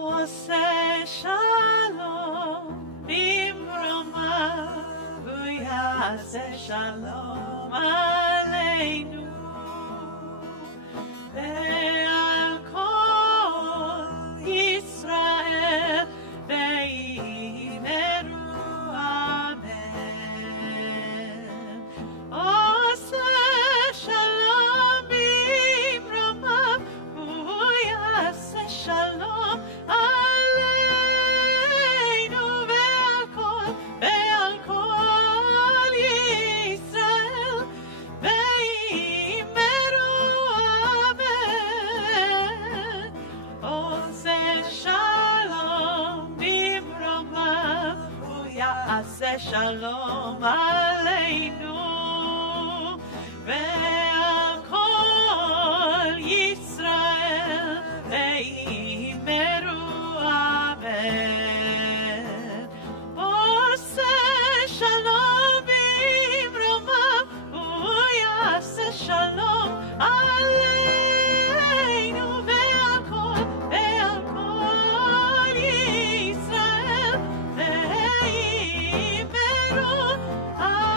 עושה שלום במרומיו, הוא יעשה שלום עלינו ועל כל ישראל ואמרו אמן. עושה שלום במרומיו, הוא יעשה שלום עלינו ועל כל ישראל ואמרו אמן. עושה שלום במרומיו, הוא יעשה שלום עלינו ועל כל ישראל ואמרו אמן. עושה שלום במרומיו, הוא יעשה שלום עלינו ועל כל ישראל ואמרו אמן.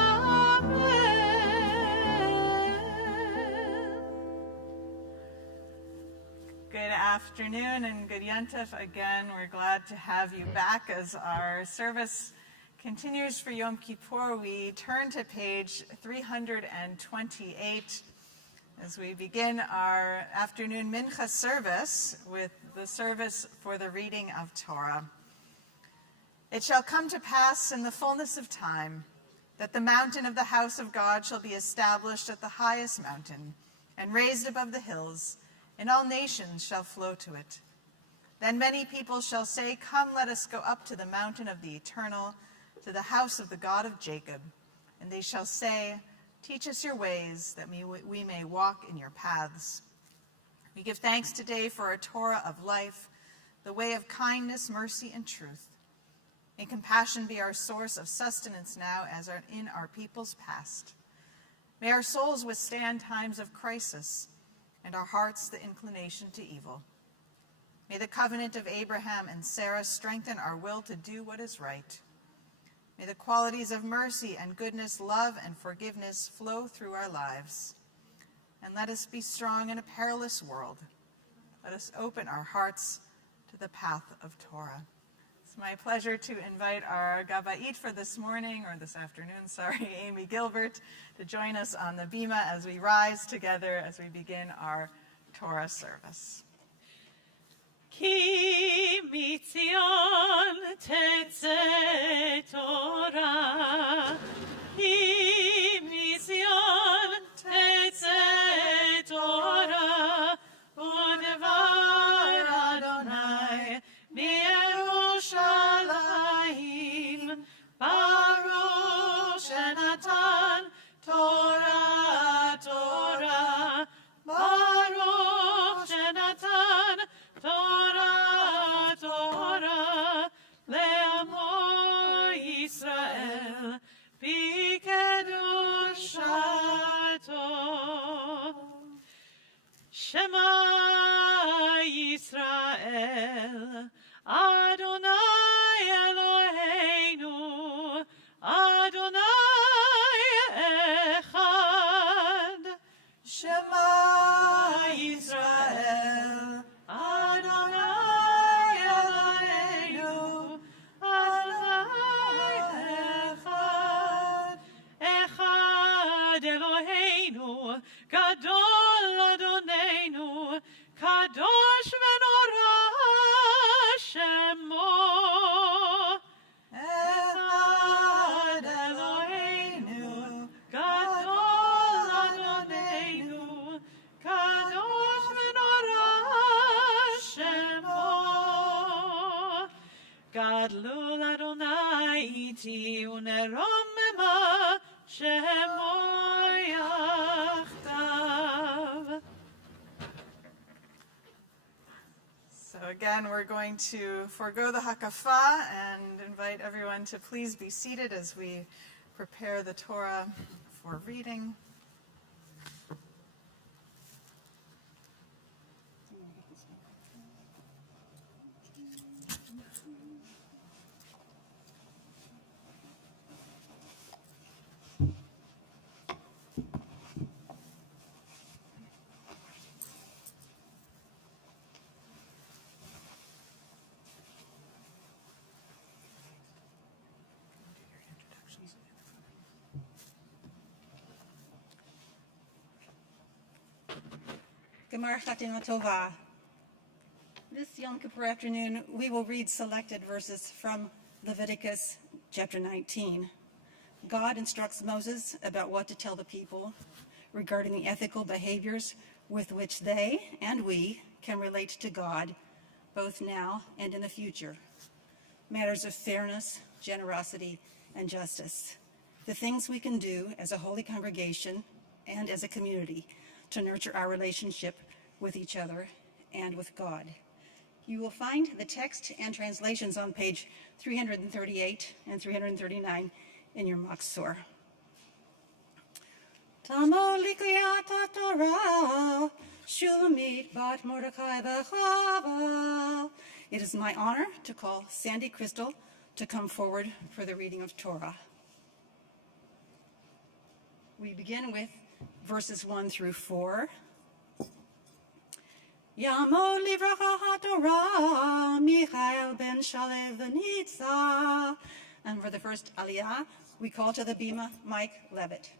Good afternoon and good Yontif again. We're glad to have you back as our service continues for Yom Kippur. We turn to page 328 as we begin our afternoon Mincha service with the service for the reading of Torah. It shall come to pass in the fullness of time that the mountain of the house of God shall be established at the highest mountain and raised above the hills, and all nations shall flow to it. Then many people shall say, "Come, let us go up to the mountain of the Eternal, to the house of the God of Jacob." And they shall say, "Teach us your ways, that we may walk in your paths." We give thanks today for a Torah of life, the way of kindness, mercy, and truth. May compassion be our source of sustenance now as in our people's past. May our souls withstand times of crisis, and our hearts the inclination to evil. May the covenant of Abraham and Sarah strengthen our will to do what is right. May the qualities of mercy and goodness, love and forgiveness flow through our lives. And let us be strong in a perilous world. Let us open our hearts to the path of Torah. It's my pleasure to invite our Gabait for this morning, or this afternoon, Amy Gilbert, to join us on the bima as we rise together as we begin our Torah service. Ki mitzion tetzeh Torah, ki mitzion tetzeh Torah, u'devar Adonai miYerushalayim, Baruch shenatan Torah, Torah, Baruch shenatan Torah, Torah, le'amo Yisrael, b'kedushato. Shema Yisrael, Adonai Eloheinu, Adonai Echad. Shema Yisrael, Adonai Eloheinu, Adonai Echad. Echad Eloheinu, Gadol Adonenu, Kadosh v'nora Shemo. Echad Eloheinu, Gadol Adonenu, Kadosh v'nora Shemo. Gadlul Adonai iti u'neromema Shemo yachtav. So again, we're going to forego the hakafah and invite everyone to please be seated as we prepare the Torah for reading. Gemar Chatima Tova. This Yom Kippur afternoon, we will read selected verses from Leviticus chapter 19. God instructs Moses about what to tell the people regarding the ethical behaviors with which they and we can relate to God, both now and in the future. Matters of fairness, generosity, and justice. The things we can do as a holy congregation and as a community to nurture our relationship with each other and with God. You will find the text and translations on page 338 and 339 in your Maksor. Tamo likriyata Torah, Shulamit bat Mordecai b'chava. It is my honor to call Sandy Crystal to come forward for the reading of Torah. We begin with verses 1 through 4. Yamo livracha haTorah, Michael ben Shalev v'Nitza. And for the first aliyah, we call to the bima Mike Levitt.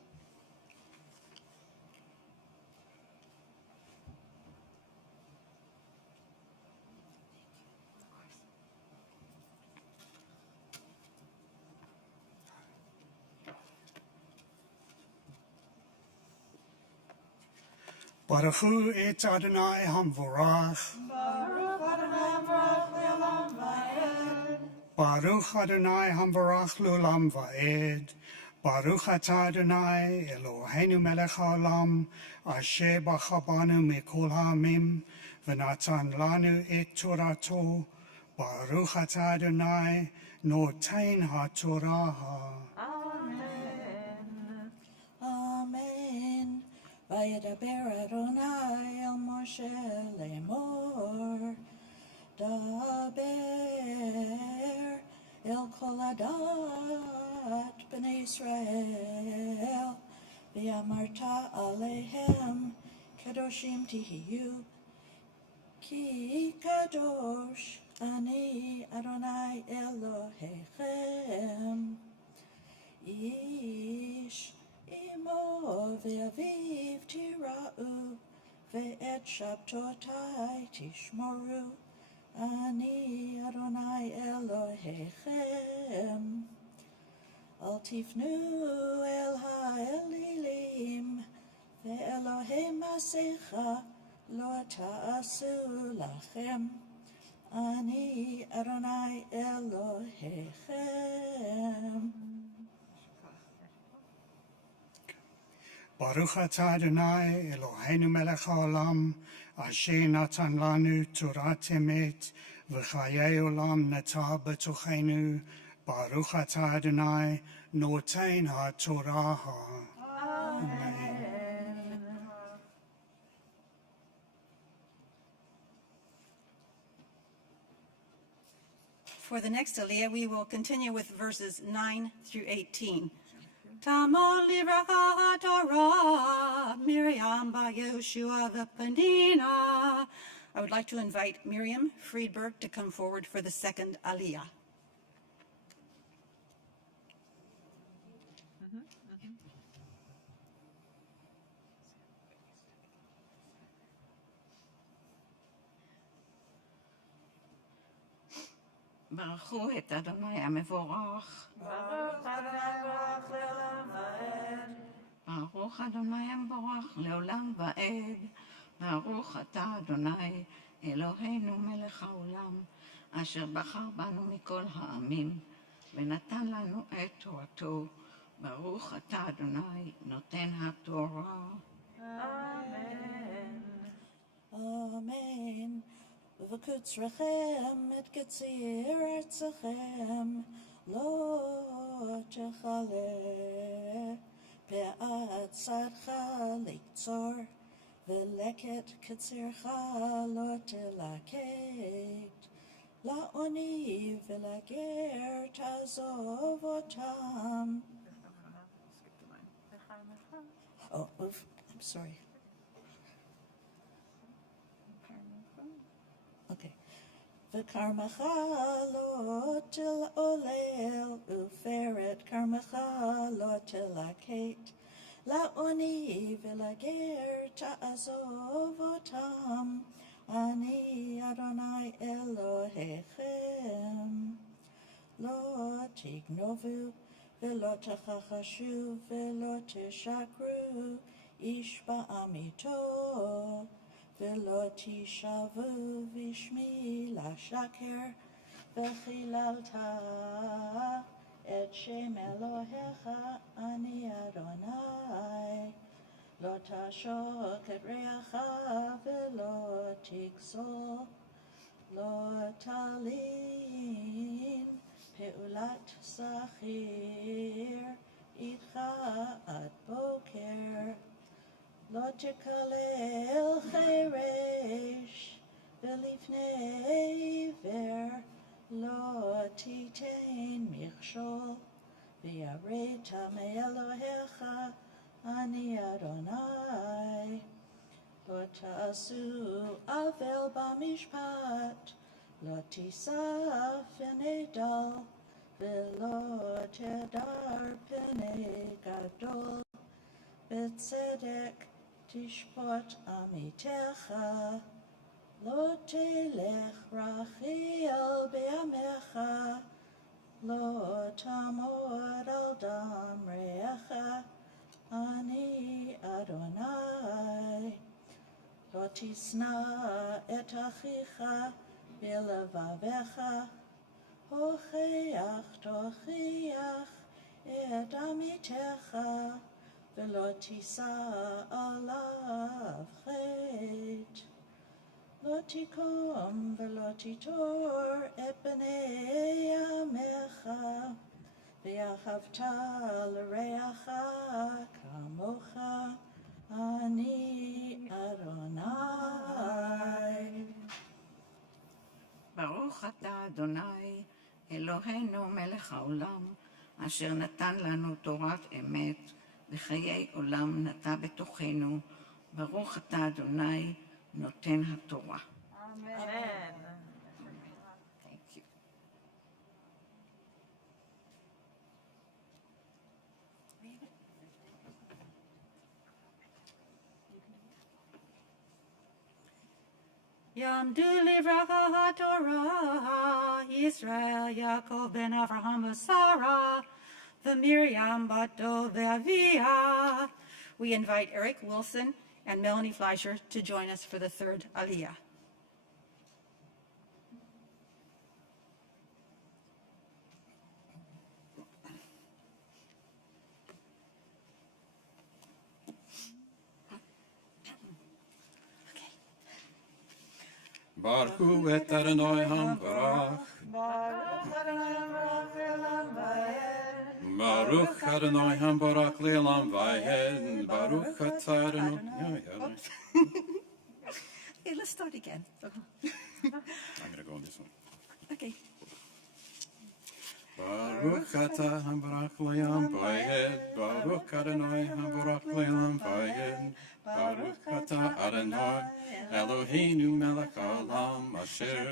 Baruch hu et Adonai hamvorach. Baruch Adonai Baruch Le'olam Va'ed. Baruch Adonai hamvorach l'olam va'ed. Baruch atah Adonai Eloheinu melech haolam, asher b'chabanu mikol ha'amim, v'natan lanu et Torato. Baruch atah Adonai noten ha'torah. Amen. Amen. Vayedaber Adonai el Moshe lemor. Daber el kol adat b'nei Israel. V'yamarta alehem kadoshim tihiyu. Ki kadosh ani Adonai Elohechem. Ish imo ve'aviv tira'u, ve'et shabtotai tishmoru, ani Adonai Elohechem. Al tifnu el ha'elilim, ve'elohei masecha lo ta'asu lachem, ani Adonai Elohechem. Baruch atah Adonai Eloheinu melech haolam, asher natan lanu Torat emet, v'chayei olam natah b'tochenu. Baruch atah Adonai noten ha'torah. Amen. For the next aliyah, we will continue with verses 9 through 18. Tamo livracha haTorah, Miriam ba Yehoshua v'Penina. I would like to invite Miriam Friedberg to come forward for the second aliyah. ברכו את אדוני המבורך. Baruch Adonai Baruch Le'olam Va'ed. ברוך אדוני המבורך לעולם ועד. ברוך אתה אדוני אלוהינו מלך העולם, אשר בחר בנו מכל העמים, ונתן לנו את תורתו. ברוך אתה אדוני נותן התורה. Amen. Amen. V'kutzrechem et ketzir artzachem lo techale pe'at tzadcha liktzor v'leket ketzircha lo telaket la'oni v'lager tazov otam. Oh, I'm sorry. Okay. V'karmacha lo tel olel uferet karmacha lo telaket לעוני ולגר תעזוב אותם, אני אדוני אלוהיכם. לא תגנובו ולא תכחשו ולא תשקרו איש בעמיתו, ולא תשבו בשמי לשקר, וחיללת את שם אלוהיך, אני אדוני. לא תשוק את רעך ולא תגזול, לא תלין פעולת שכיר איתך עד בוקר. לא תקלל חירש ולפני עיוור לא תיתן מכשול, ויראת מאלוהיך, אני אדוני. לא תעשו עוול במשפט, לא תישא פני דל, ולא תדר פני גדול. בצדק תשפוט עמיתך, לא תלך רכיל בימיך, לא תעמוד על דם רעך, אני אדוני. לא תשנא את אחיך בלבבך, הוכח תוכיח את עמיתך, ולא תישא עליו חטא. לא תקום ולא תיטור את בני עמך, ואהבת לרעך כמוך, אני אדוני. ברוך אתה אדוני אלוהינו מלך העולם, אשר נתן לנו תורת אמת וחיי עולם נטע בתוכנו. ברוך אתה אדוני נותן התורה. Amen. Thank you. יעמדו לברכה התורה, ישראל, יעקב בן אברהם ושרה, ומרים בתו ואביה. We invite Eric Wilson and Melanie Fleischer to join us for the third Aliyah. Baruch et Adonai Hambarach. Baruch Adonai Hambarach le'olam vayed. Baruch atah Adonai. Okay, let's start again. I'm gonna go on this one. Okay. Baruch atah Hambarach le'olam vayed. Baruch Adonai Hambarach le'olam vayed. Baruch atah Adonai Eloheinu melech haolam, asher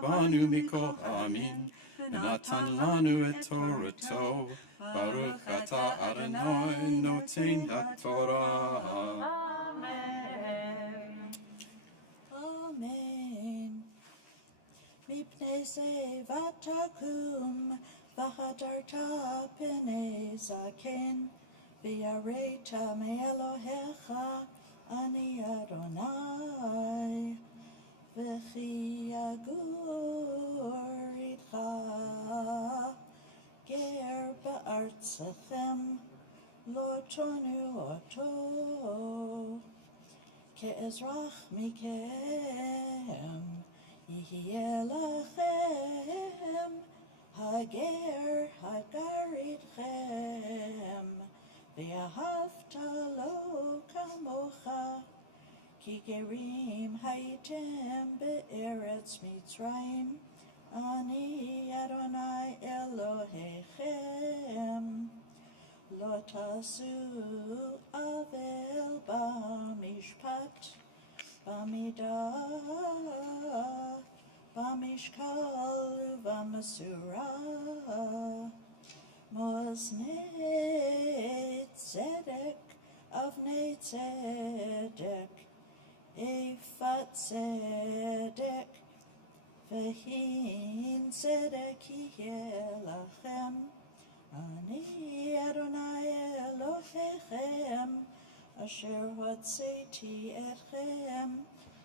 banu mikol ha'amin, v'natan lanu et Torato. Baruch atah Adonai noten haTorah. Amen. מפני שיבה תקום, והדרת פני זקן, ויראת מאלוהיך, אני אדוני. וכי יגור איתך גר בארצכם, לא תונו אותו. כאזרח מכם יהיה לכם, הגר הגר איתכם, ואהבת לו כמוך. כי גרים הייתם בארץ מצרים, אני אדוני אלוהיכם. לא תעשו עוול במשפט, במידה, במשקל ובמשורה. מאזני צדק avnei tzedek, efat tzedek, vehin tzedek yeh lachem. Ani Adonai Elohechem, asher hotzeti etchem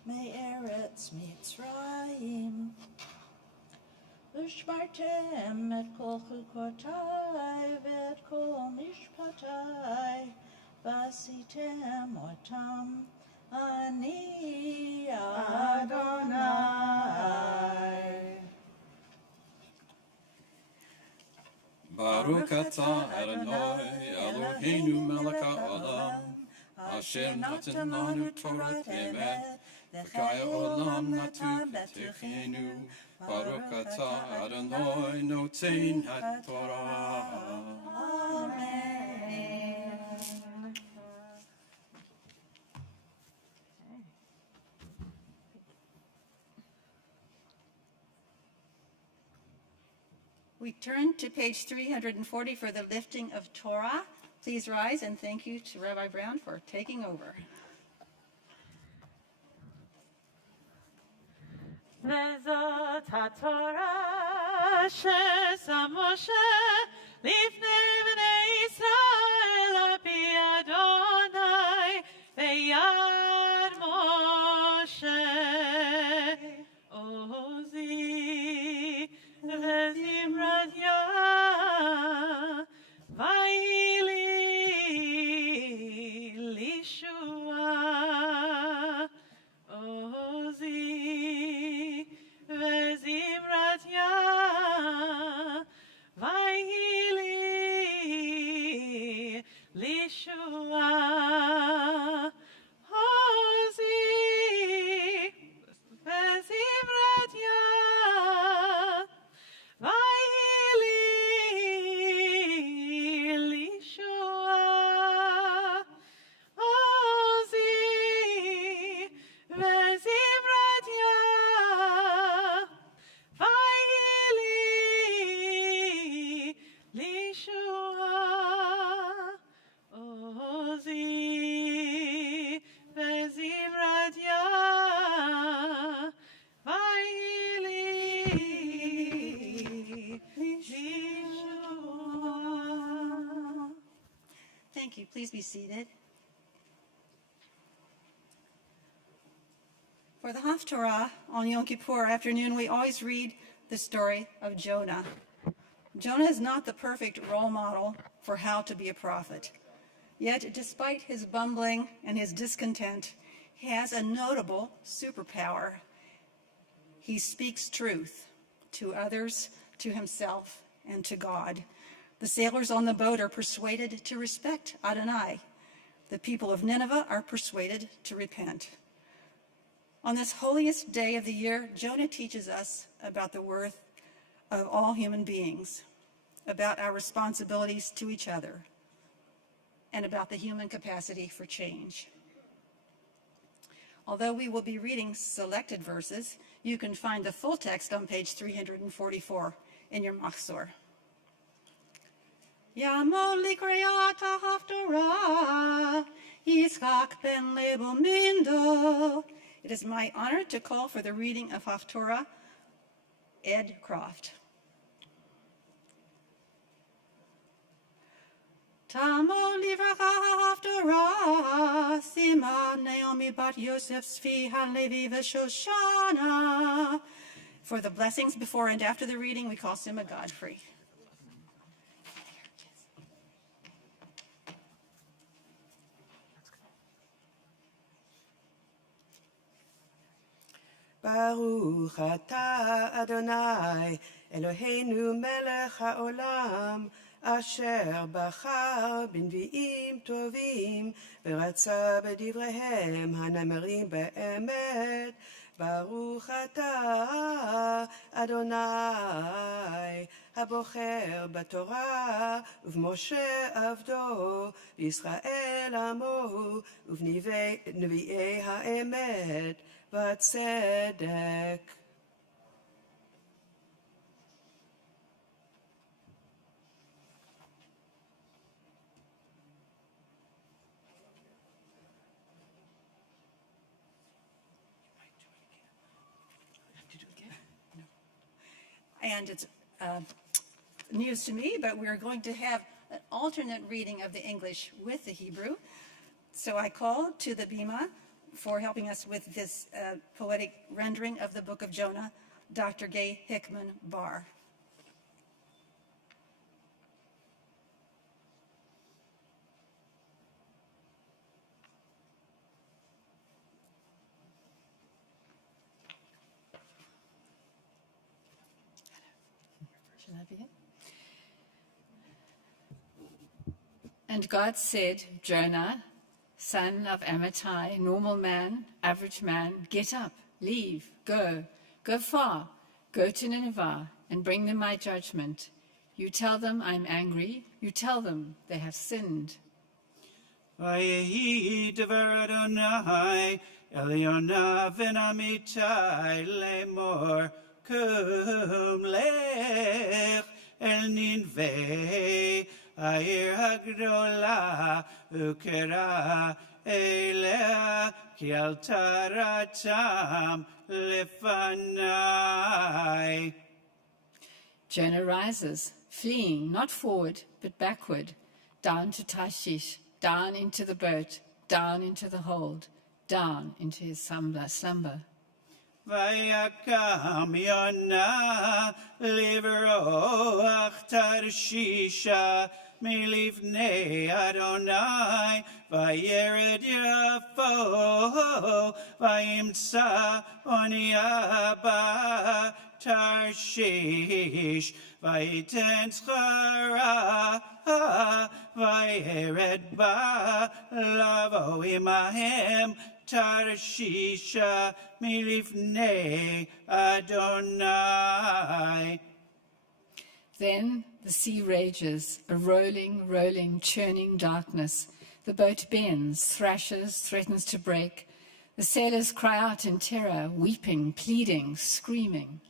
me'eretz Mitzrayim. V'shmartem et kol chukotai v'et kol mishpatai, v'asitem otam, Ani Adonai. Baruch atah Adonai Eloheinu melech haolam, asher natan lanu Torah emet, v'chaya olam natu v'techenu. Baruch atah Adonai noten haTorah. We turn to page 340 for the lifting of Torah. Please rise, and thank you to Rabbi Brown for taking over. וזאת התורה ששם משה לפני בני ישראל על פי אדוני ביד משה עוזי וזמרתיה ויהי לי לישועה עוזי וזמרתיה ויהי לי לישועה עוזי וזמרתיה ויהי לי לישועה עוזי וזמרתיה ויהי לי לישועה עוזי וזמרתיה ויהי לי לישועה. Thank you. Please be seated. For the Haftarah on Yom Kippur afternoon, we always read the story of Jonah. Jonah is not the perfect role model for how to be a prophet. Yet, despite his bumbling and his discontent, he has a notable superpower. He speaks truth to others, to himself, and to God. The sailors on the boat are persuaded to respect Adonai. The people of Nineveh are persuaded to repent. On this holiest day of the year, Jonah teaches us about the worth of all human beings, about our responsibilities to each other, and about the human capacity for change. Although we will be reading selected verses, you can find the full text on page 344 in your Machzor. Yamol likreat haftorah, Yitzchak ben Lebel Mindo. It is my honor to call for the reading of Haftorah, Ed Croft. Tamo livracha haftorah, Sima Naomi bat Yosef Sfi HaLevi v'Shoshana. For the blessings before and after the reading, we call Sima Godfrey. Baruch atah Adonai Eloheinu melech haolam, asher בחר בנביאים טובים ורצה בדבריהם הנאמרים באמת. ברוך אתה אדוני הבוחר בתורה ובמשה עבדו בישראל עמו ובנביאי האמת והצדק. and it's news to me, but we're going to have an alternate reading of the English with the Hebrew. So I call to the Bima for helping us with this poetic rendering of the book of Jonah, Dr. Gay Hickman Barr. Shall I begin? And God said, Jonah, son of Amittai, normal man, average man, get up, leave, go far, go to Nineveh and bring them my judgment. You tell them I'm angry, you tell them they have sinned. Vayehi devar Adonai Eliona ben Amittai lemor kum lech el Ninveh העיר הגדולה וקרא אליה כי אל תרתם לפניי. Jonah rises, fleeing not forward but backward, down to Tarshish, down into the boat, down into the hold, down into his slumber. ויקם יונה לברוח תרשישה מלפני אדוני וירד יפו וימצא אונייה בתרשיש ויתן שכרה וירד בה לבוא עמהם תרשישה מלפני אדוני. Then the sea rages, a rolling, churning darkness. The boat bends, thrashes, threatens to break. The sailors cry out in terror, weeping, pleading, screaming.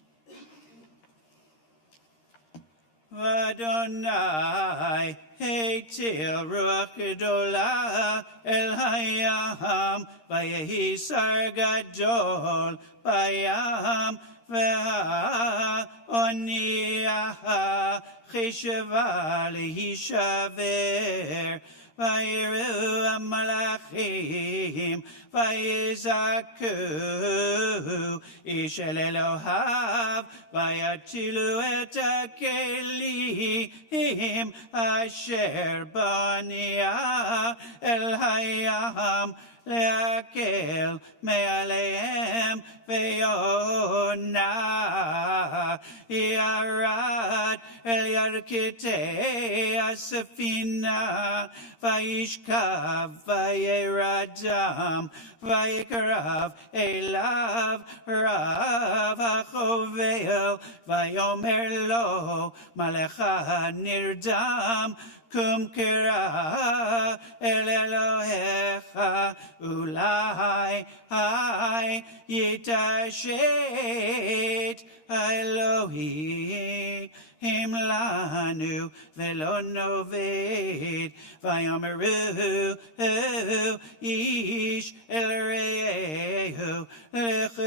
Adonai הטיל רוח גדולה אל הים ויהי שר גדול בים והאונייה חשבה להישבר ויראו המלאכים ויזעקו איש אל אלוהיו ויטילו את הכלים אשר באונייה אל הים להקל מעליהם ויונה ירד אל ירכתי הספינה וישכב וירדם ויקרב אליו רב החובל ויאמר לו מלאך נרדם קום קרא אל אלוהיך אולי יתעשת האלוהים לנו ולא נאבד ויאמרו איש אל רעהו לכו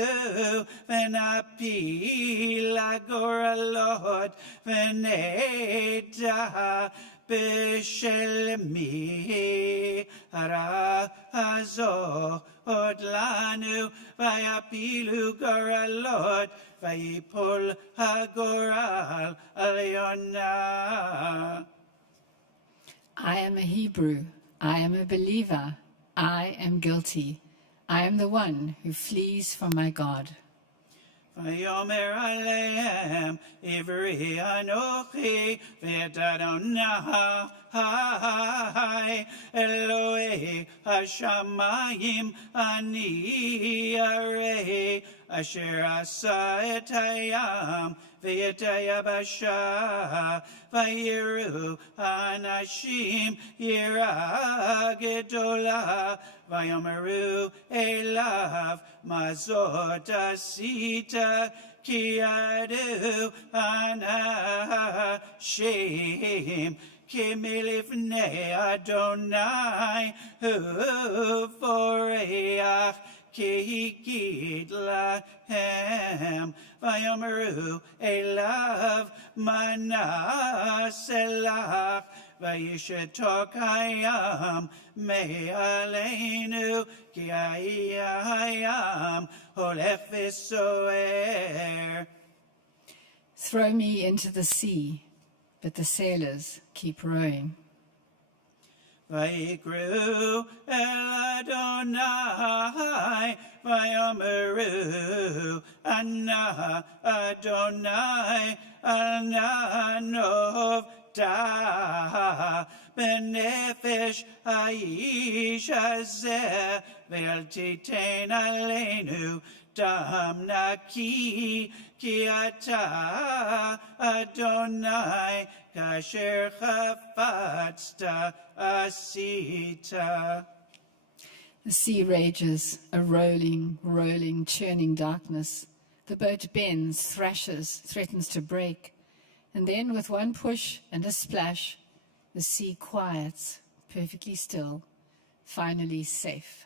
ונפיל הגורלות ונדע בשל מי הרע הזו עוד לנו ויפילו גורלות ויפול הגורל על יונה. I am a Hebrew. I am a believer. I am guilty. I am the one who flees from my God. ויאמר עליהם עברי אנוכי ואת אדוני אלוהי השמיים אני הרי אשר עשה את הים ואת היבשה ויראו אנשים יראה גדולה ויאמרו אליו מה זאת עשית כי ידעו אנשים כי מלפני אדוני הוא פורח כי יגיד להם, ויאמרו אליו, מה נעשה לך? וישתוק הים מעלינו, כי הים הולך וסוער. Throw me into the sea, but the sailors keep rowing. ויקראו אל אדוני, ויאמרו, אנא אדוני, אל נא נאבדה בנפש האיש הזה, ואל תיתן עלינו דם נקי, כי אתה, אדוני, כאשר חפצת עשית. The sea rages, a rolling, rolling, churning darkness. The boat bends, thrashes, threatens to break. And then with one push and a splash, the sea quiets, perfectly still, finally safe.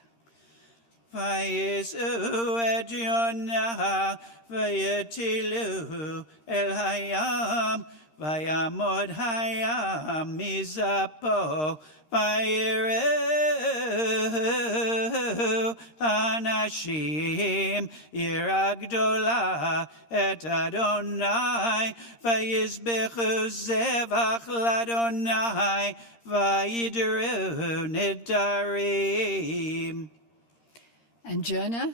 ויסעו את יונה, ויטילו אל הים, ויעמוד הים מזפו, ויראו אנשים יראה גדולה את אדוני, ויזבחו זבח לאדוני, וידרו נדרים. And Jonah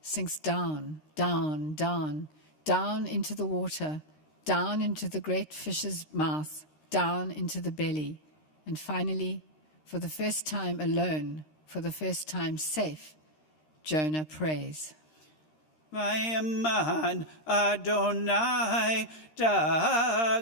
sinks down, down, down, down into the water, down into the great fish's mouth, down into the belly. And finally, for the first time alone, for the first time safe, Jonah prays. ויאמן אדוני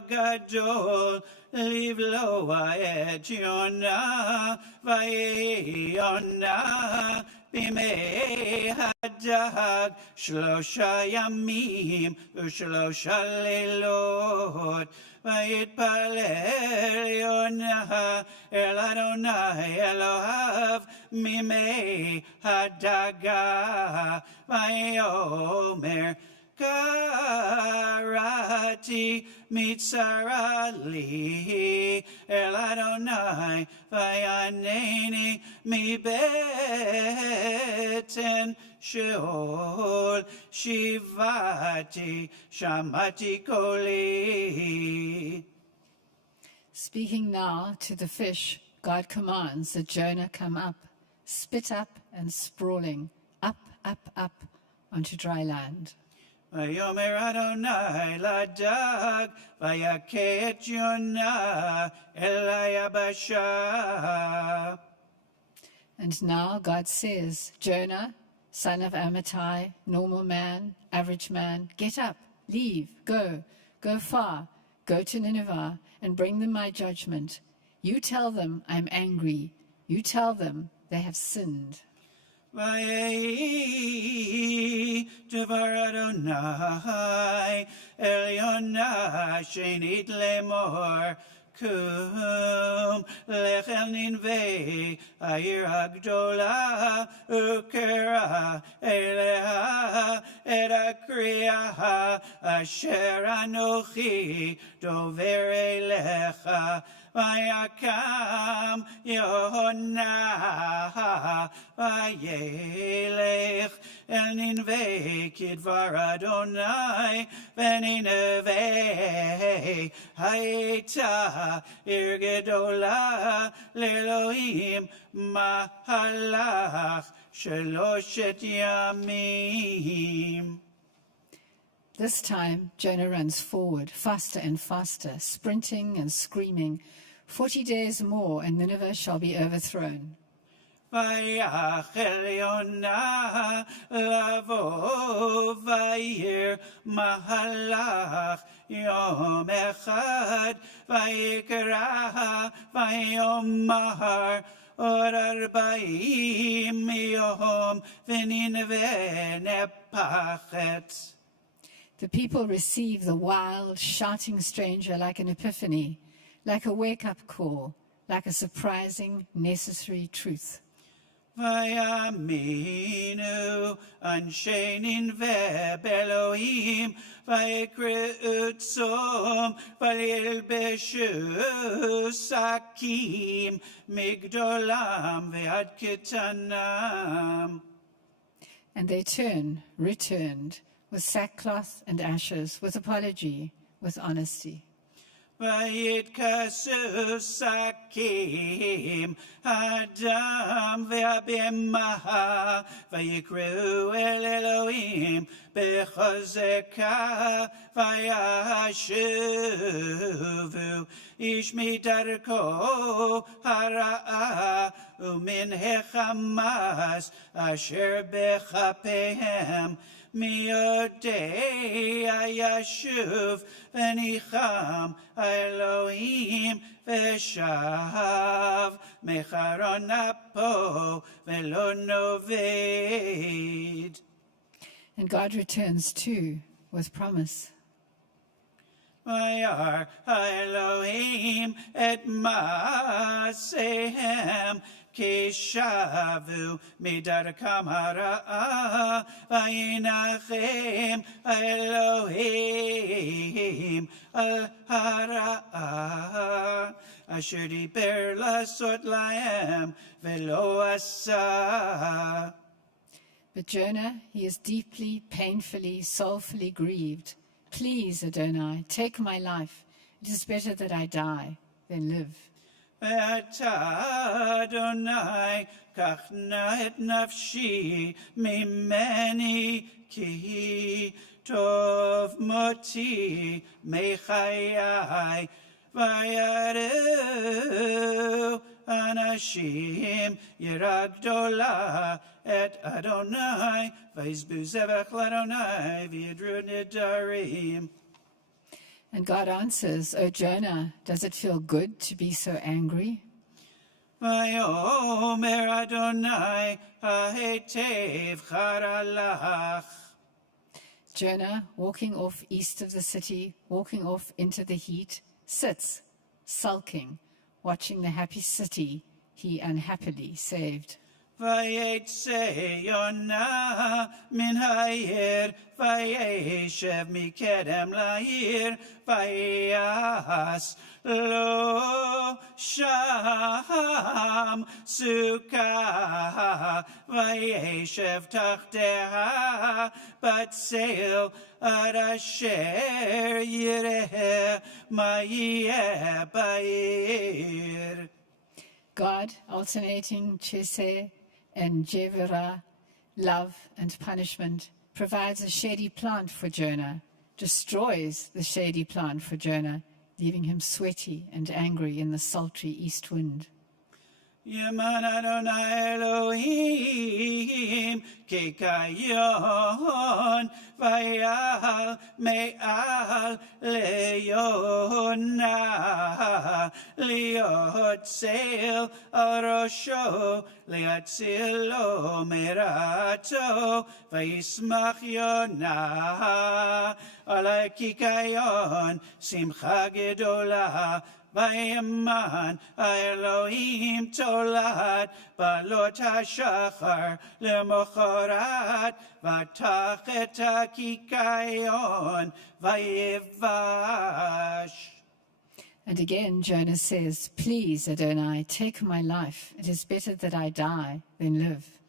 גדול לבלוע את יונה, ויהי יונה בימי הדג 3 ימים ו3 לילות. ויתפלל יונה אל אדוני אלוהיו מימי הדגה, ויאמר, קראתי מצרה לי אל אדוני, ויענני מבטן שאול, שיבתי שמעתי קולי. Speaking now to the fish, God commands that Jonah come up, spit up and sprawling, up, up, up, onto dry land. ויאמר אדוני לדג, ויכה את יונה אל היבשה. And now God says, Jonah, son of Amittai, normal man, average man, get up, leave, go far, go to Nineveh and bring them my judgment. You tell them I'm angry. You tell them they have sinned. ויהי דבר אדוני אל יונה שנית לאמור, קום לך אל נינווה העיר הגדולה, וקרא אליה את הקריאה אשר אנוכי דובר אליך. ויקם יונה וילך אל נינווה כדבר אדוני, ונינווה הייתה עיר גדולה לאלוהים, מהלך 3 ימים. This time, Jonah runs forward, faster and faster, sprinting and screaming. 40 days more, and Nineveh shall be overthrown. ויחל יונה לבוא וירא מהלך יום אחד, ויקרא ויאמר עוד 40 יום ונינווה נפחת. The people receive the wild, shouting stranger like an epiphany, like a wake-up call, like a surprising, necessary truth. ויאמינו אנשי נינווה באלוהים, ויקראו צום, וילבשו שקים מגדולם ועד קטנם. And they returned, with sackcloth and ashes, with apology, with honesty. ויתכסו שקים האדם והבהמה, ויקראו אל אלוהים בחזקה, וישובו איש מדרכו הרעה ומן החמאס אשר בכפיהם. מי יודע ישוב וניחם האלוהים ושב מחרון אפו ולא נאבד. And God returns too, with promise. וירא האלוהים את מעשיהם, כי שבו מדרכם הרעה, וינחם האלוהים על הרעה, אשר דיבר לעשות להם ולא עשה. But Jonah, he is deeply, painfully, soulfully grieved. Please, Adonai, take my life. It is better that I die than live. ואתה, אדוני, קח נא את נפשי ממני, כי טוב מותי מחיי. ויראו אנשים יראה גדולה את אדוני, ויזבו זבח לאדוני, וידרו נדרים. And God answers, O Jonah, does it feel good to be so angry? ויאמר אדוני, ההיטב חרה לך. Jonah, walking off east of the city, walking off into the heat, sits, sulking, watching the happy city he unhappily saved. ויצא יונה מן העיר, וישב מקדם לעיר, ויעש לו שם סוכה, וישב תחתיה בצל, עד אשר יראה מה יהיה בעיר. God, alternating Chesed and Jevera, love and punishment, provides a shady plant for Jonah, destroys the shady plant for Jonah, leaving him sweaty and angry in the sultry east wind. ימן אדוני אלוהים כקיון, ויעל מעל ליונה, להיות צל על ראשו, להצילו מרעתו, וישמח יונה על הקיקיון, שמחה גדולה. וימן האלוהים תולד בעלות השחר למחרת, ותח את הקיקיון ויבש. And again Jonah says, Please, Adonai, take my life. It is better that I die than live.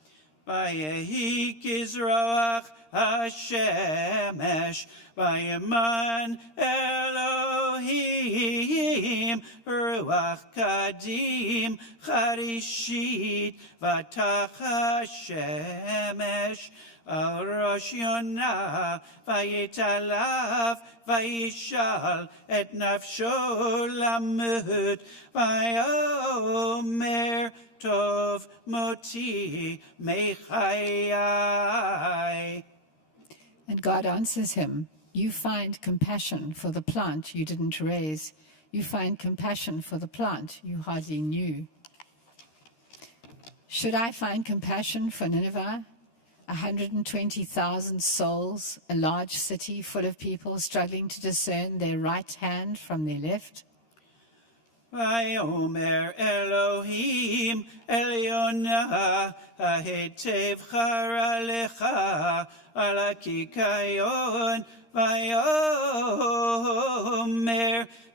ויהי כזרוח השמש, וימן אלוהים רוח קדים חרישית, ותח השמש על ראש יונה, ויתעלף, וישאל את נפשו למות, ויאמר טוב מותי מחיי. And God answers him, You find compassion for the plant you didn't raise. You find compassion for the plant you hardly knew. Should I find compassion for Nineveh? 120,000 souls, a large city full of people struggling to discern their right hand from their left? ויאמר אלוהים אל יונה, ההיטב חרה לך על הקיקיון, ויאמר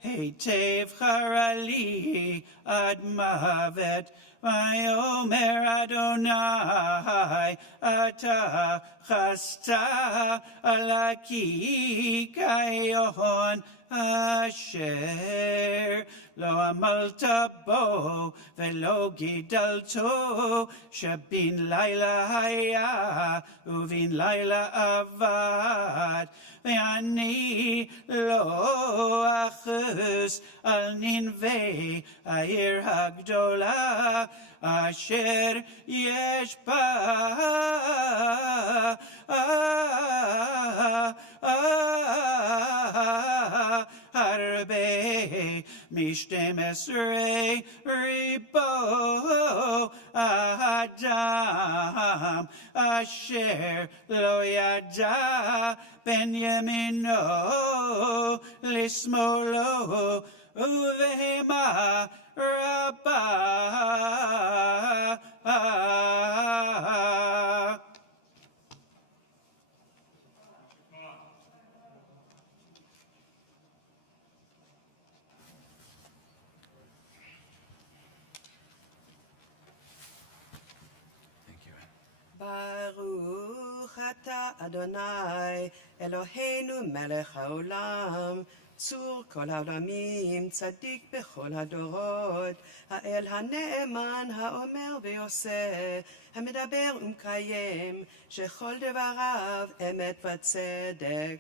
היטב חרה לי עד מוות. ויאמר אדוני, אתה חסת על הקיקיון אשר לא עמלת בו ולא גידלתו, שבין לילה היה ובין לילה עבד. ואני לא אחוס על ננבה העיר הגדולה אשר יש בה הרבה מ12 ריבו אדם, אשר לא ידע בין ימינו לשמאלו, ובהמה רבה. ברוך אתה אדוני אלוהינו מלך העולם, צור כל העולמים, צדיק בכל הדורות, האל הנאמן האומר ויעשה, המדבר ומקיים, שכל דבריו אמת וצדק.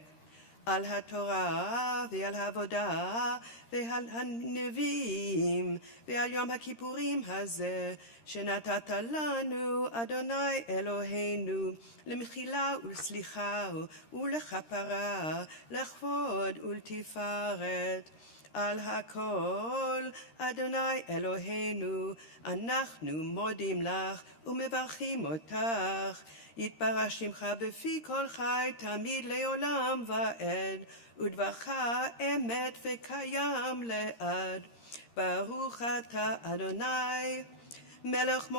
על התורה ועל העבודה ועל הנביאים ועל יום הכיפורים הזה שנתת לנו אדוני אלוהינו, למחילה ולסליחה ולכפרה, לכבוד ולתפארת. על הכל אדוני אלוהינו אנחנו מודים לך ומברכים אותך. יתברך שמך בפי כל חי תמיד לעולם ועד, ודברך אמת וקיים לעד. ברוך אתה אדוני מלך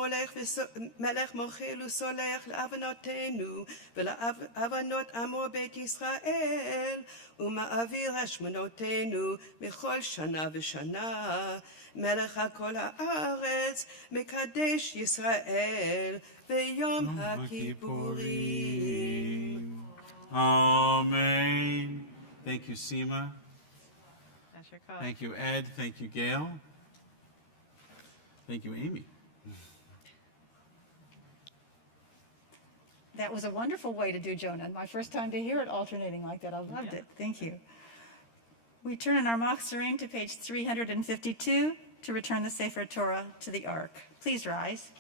מוחל וסולח לעוונותינו ולעוונות עמו בית ישראל, ומעביר השמונותינו בכל שנה ושנה. מלך על כל הארץ, מקדש ישראל ביום הכיפורים. Amen. Thank you, Seema. Asher Kah. Thank you, Ed. Thank you, Gail. Thank you, Amy. That was a wonderful way to do Jonah. My first time to hear it alternating like that. I loved it. Thank you. We turn in our Machzorim to page 352 to return the Sefer Torah to the Ark. Please rise.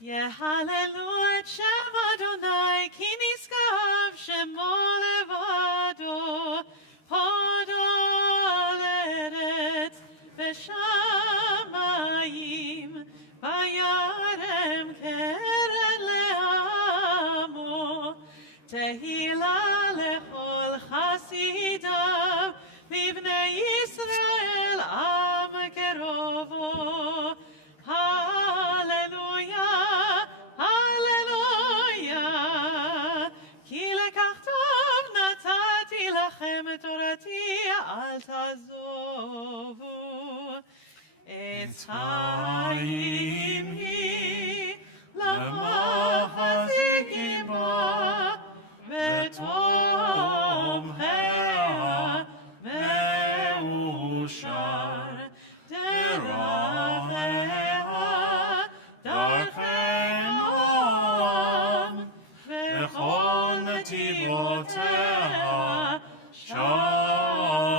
יהללו את שם אדוני, כי נשגב שמו לבדו, הודו על ארץ ושמיים, וירם קרן לעמו, תהילה לכל חסידיו, לבני ישראל עם קרובו. הללויה, הללויה, כי לקח טוב נתתי לכם את תורתי, אל תעזובו. עץ חיים היא למחזיקים בה, ותומכיה מאושר. דרכיה דרכי נועם, וכל נתיבותיה שלום.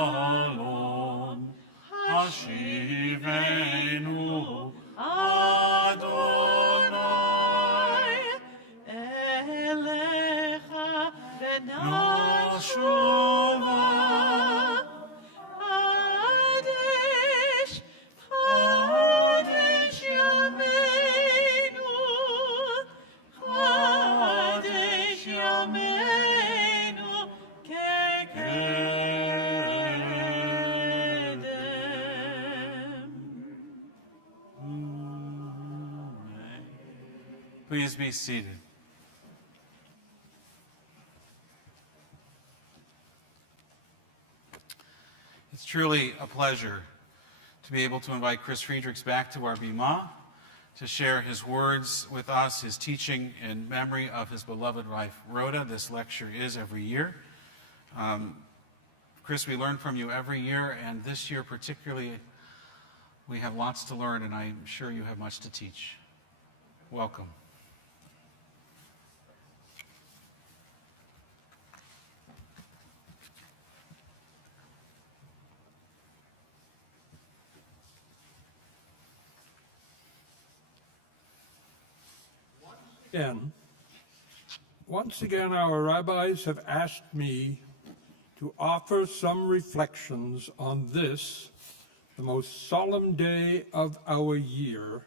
השיבנו אדוני אליך ונשובה. חדש ימינו, חדש ימינו כקדם. Please be seated. It's truly a pleasure to be able to invite Chris Friedrichs back to our Bima to share his words with us, his teaching in memory of his beloved wife, Rhoda. This lecture is every year. Chris, we learn from you every year, and this year particularly, we have lots to learn, and I'm sure you have much to teach. Welcome. Once again, our rabbis have asked me to offer some reflections on this, the most solemn day of our year,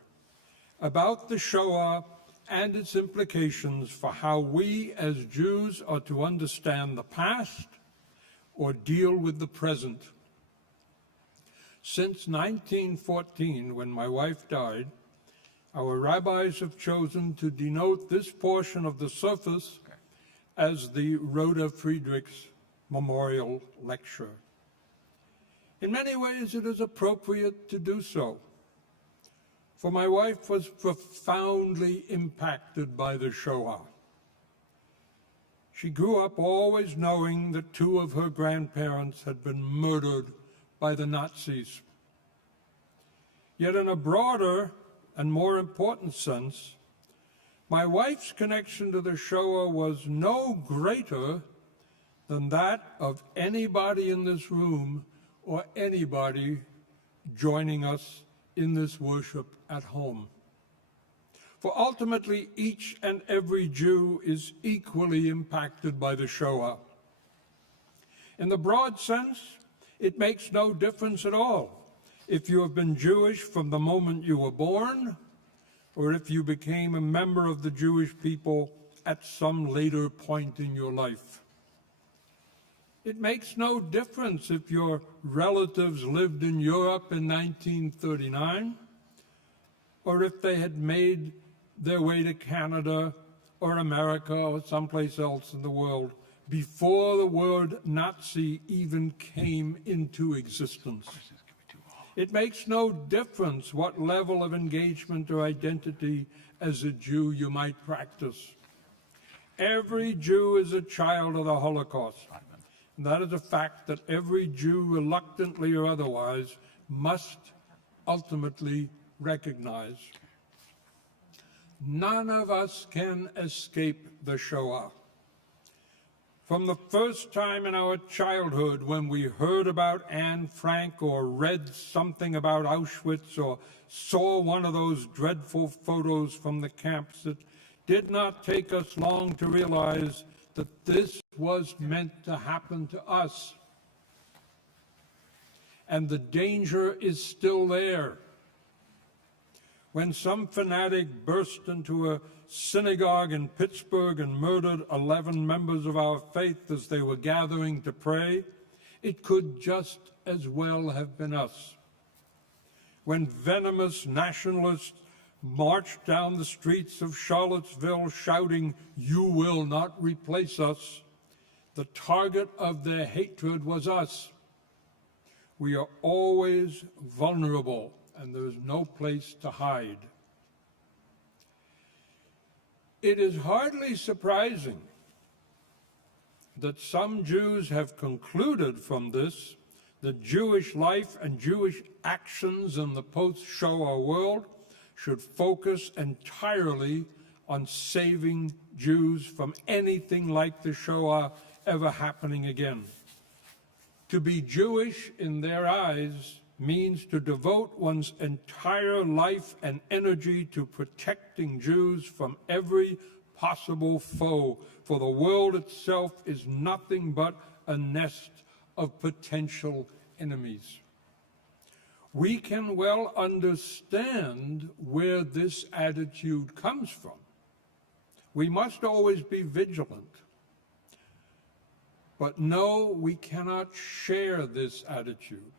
about the Shoah and its implications for how we as Jews are to understand the past or deal with the present. Since 1914, when my wife died, our rabbis have chosen to denote this portion of the surface as the Rhoda Friedrichs Memorial Lecture. In many ways, it is appropriate to do so, for my wife was profoundly impacted by the Shoah. She grew up always knowing that two of her grandparents had been murdered by the Nazis. Yet in a broader and more important sense, my wife's connection to the Shoah was no greater than that of anybody in this room or anybody joining us in this worship at home. For ultimately, each and every Jew is equally impacted by the Shoah. In the broad sense, it makes no difference at all if you have been Jewish from the moment you were born, or if you became a member of the Jewish people at some later point in your life. It makes no difference if your relatives lived in Europe in 1939, or if they had made their way to Canada or America or someplace else in the world before the word Nazi even came into existence. It makes no difference what level of engagement or identity as a Jew you might practice. Every Jew is a child of the Holocaust. And that is a fact that every Jew, reluctantly or otherwise, must ultimately recognize. None of us can escape the Shoah. From the first time in our childhood when we heard about Anne Frank or read something about Auschwitz or saw one of those dreadful photos from the camps, it did not take us long to realize that this was meant to happen to us. And the danger is still there. When some fanatic burst into a synagogue in Pittsburgh and murdered 11 members of our faith as they were gathering to pray, it could just as well have been us. When venomous nationalists marched down the streets of Charlottesville shouting, "You will not replace us," the target of their hatred was us. We are always vulnerable, and there is no place to hide. It is hardly surprising that some Jews have concluded from this that Jewish life and Jewish actions in the post-Shoah world should focus entirely on saving Jews from anything like the Shoah ever happening again. To be Jewish in their eyes means to devote one's entire life and energy to protecting Jews from every possible foe, for the world itself is nothing but a nest of potential enemies. We can well understand where this attitude comes from. We must always be vigilant. But no, we cannot share this attitude.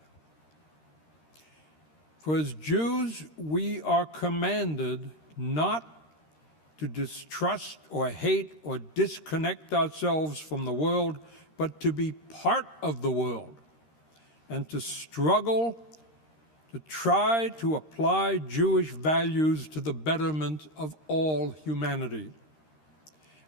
For as Jews, we are commanded not to distrust or hate or disconnect ourselves from the world, but to be part of the world and to struggle to try to apply Jewish values to the betterment of all humanity.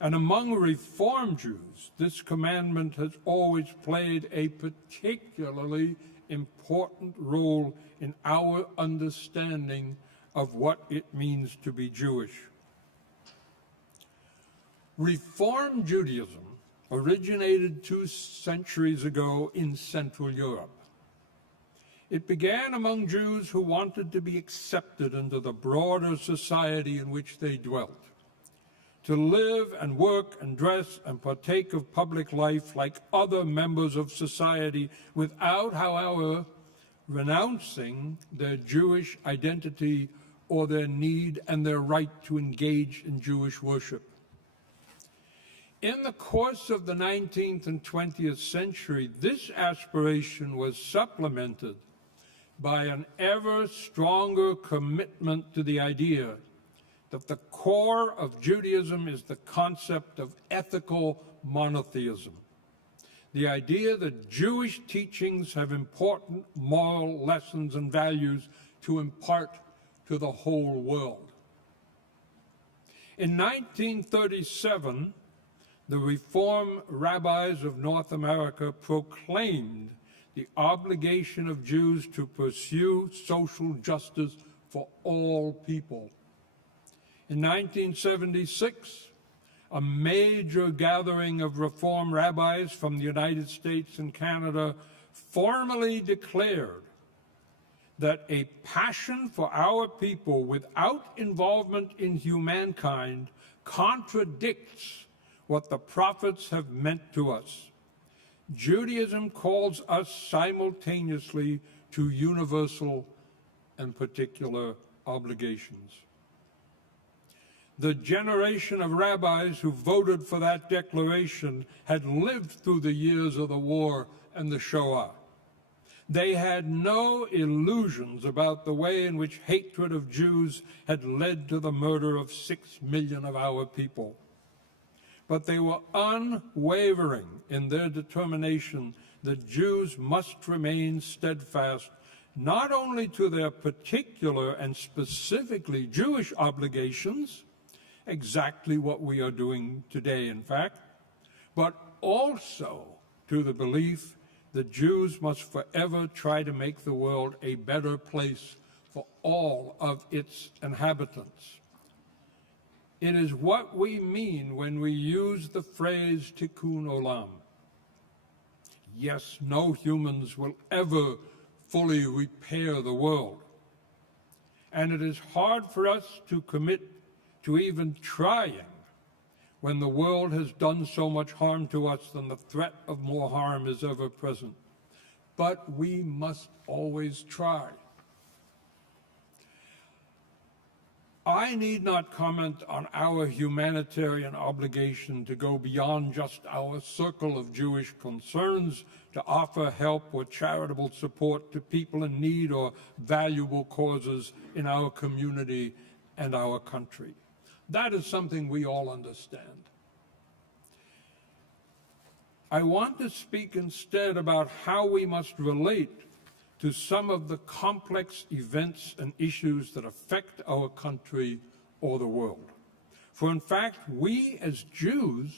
And among Reform Jews, this commandment has always played a particularly important role in our understanding of what it means to be Jewish. Reform Judaism originated 2 centuries ago in Central Europe. It began among Jews who wanted to be accepted into the broader society in which they dwelt, to live and work and dress and partake of public life like other members of society without, however, renouncing their Jewish identity or their need and their right to engage in Jewish worship. In the course of the 19th and 20th century, this aspiration was supplemented by an ever stronger commitment to the idea that the core of Judaism is the concept of ethical monotheism. The idea that Jewish teachings have important moral lessons and values to impart to the whole world. In 1937, the Reform rabbis of North America proclaimed the obligation of Jews to pursue social justice for all people. In 1976, a major gathering of Reform rabbis from the United States and Canada formally declared that a passion for our people without involvement in humankind contradicts what the prophets have meant to us. Judaism calls us simultaneously to universal and particular obligations. The generation of rabbis who voted for that declaration had lived through the years of the war and the Shoah. They had no illusions about the way in which hatred of Jews had led to the murder of 6 million of our people. But they were unwavering in their determination that Jews must remain steadfast not only to their particular and specifically Jewish obligations, exactly what we are doing today, in fact, but also to the belief that Jews must forever try to make the world a better place for all of its inhabitants. It is what we mean when we use the phrase tikkun olam. Yes, no humans will ever fully repair the world. And it is hard for us to commit to even trying when the world has done so much harm to us and the threat of more harm is ever present. But we must always try. I need not comment on our humanitarian obligation to go beyond just our circle of Jewish concerns to offer help or charitable support to people in need or valuable causes in our community and our country. That is something we all understand. I want to speak instead about how we must relate to some of the complex events and issues that affect our country or the world. For in fact, we as Jews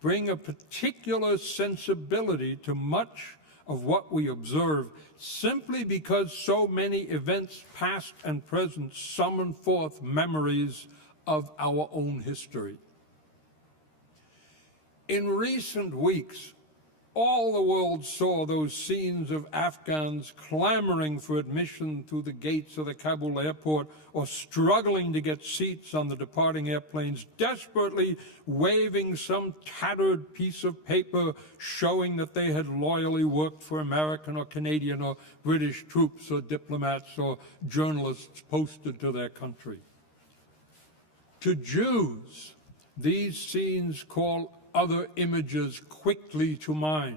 bring a particular sensibility to much of what we observe simply because so many events, past and present, summon forth memories of our own history. In recent weeks, all the world saw those scenes of Afghans clamoring for admission through the gates of the Kabul airport or struggling to get seats on the departing airplanes, desperately waving some tattered piece of paper showing that they had loyally worked for American or Canadian or British troops or diplomats or journalists posted to their country. To Jews, these scenes call other images quickly to mind.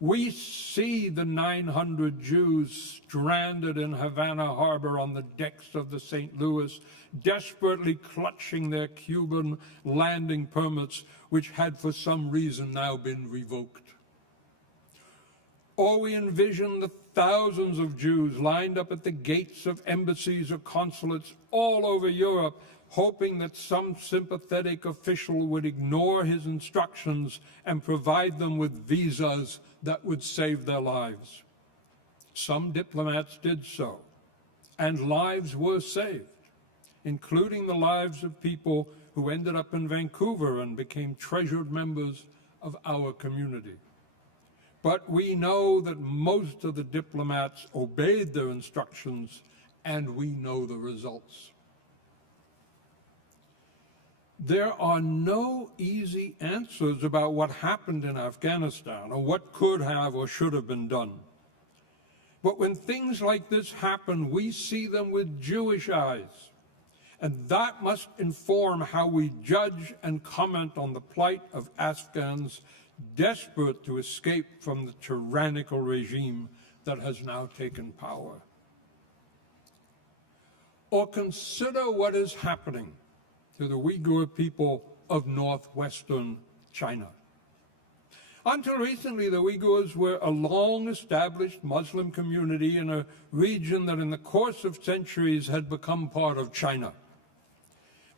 We see the 900 Jews stranded in Havana Harbor on the decks of the St. Louis, desperately clutching their Cuban landing permits, which had for some reason now been revoked. Or we envision the thousands of Jews lined up at the gates of embassies or consulates all over Europe, hoping that some sympathetic official would ignore his instructions and provide them with visas that would save their lives. Some diplomats did so, and lives were saved, including the lives of people who ended up in Vancouver and became treasured members of our community. But we know that most of the diplomats obeyed their instructions, and we know the results. There are no easy answers about what happened in Afghanistan or what could have or should have been done. But when things like this happen, we see them with Jewish eyes, and that must inform how we judge and comment on the plight of Afghans desperate to escape from the tyrannical regime that has now taken power. Or consider what is happening to the Uyghur people of northwestern China. Until recently, the Uyghurs were a long-established Muslim community in a region that in the course of centuries had become part of China.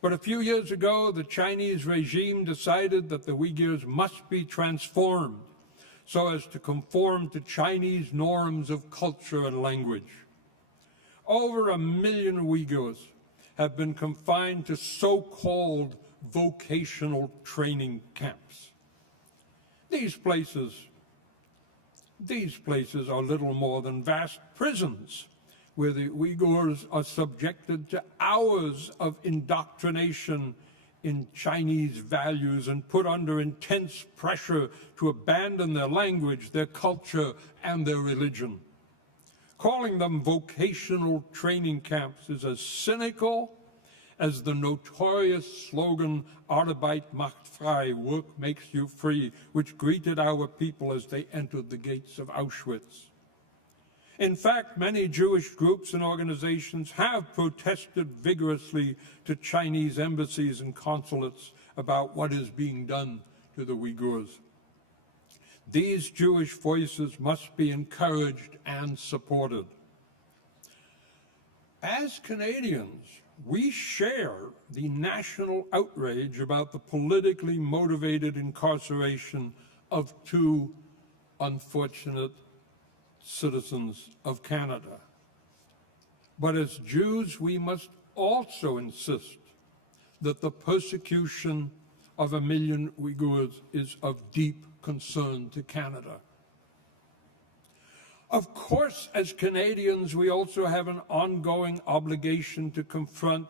But a few years ago, the Chinese regime decided that the Uyghurs must be transformed so as to conform to Chinese norms of culture and language. Over 1 million Uyghurs have been confined to so-called vocational training camps. These places are little more than vast prisons where the Uyghurs are subjected to hours of indoctrination in Chinese values and put under intense pressure to abandon their language, their culture, and their religion. Calling them vocational training camps is as cynical as the notorious slogan, Arbeit macht frei, work makes you free, which greeted our people as they entered the gates of Auschwitz. In fact, many Jewish groups and organizations have protested vigorously to Chinese embassies and consulates about what is being done to the Uyghurs. These Jewish voices must be encouraged and supported. As Canadians, we share the national outrage about the politically motivated incarceration of 2 unfortunate citizens of Canada. But as Jews, we must also insist that the persecution of 1 million Uyghurs is of deep concern to Canada. Of course, as Canadians, we also have an ongoing obligation to confront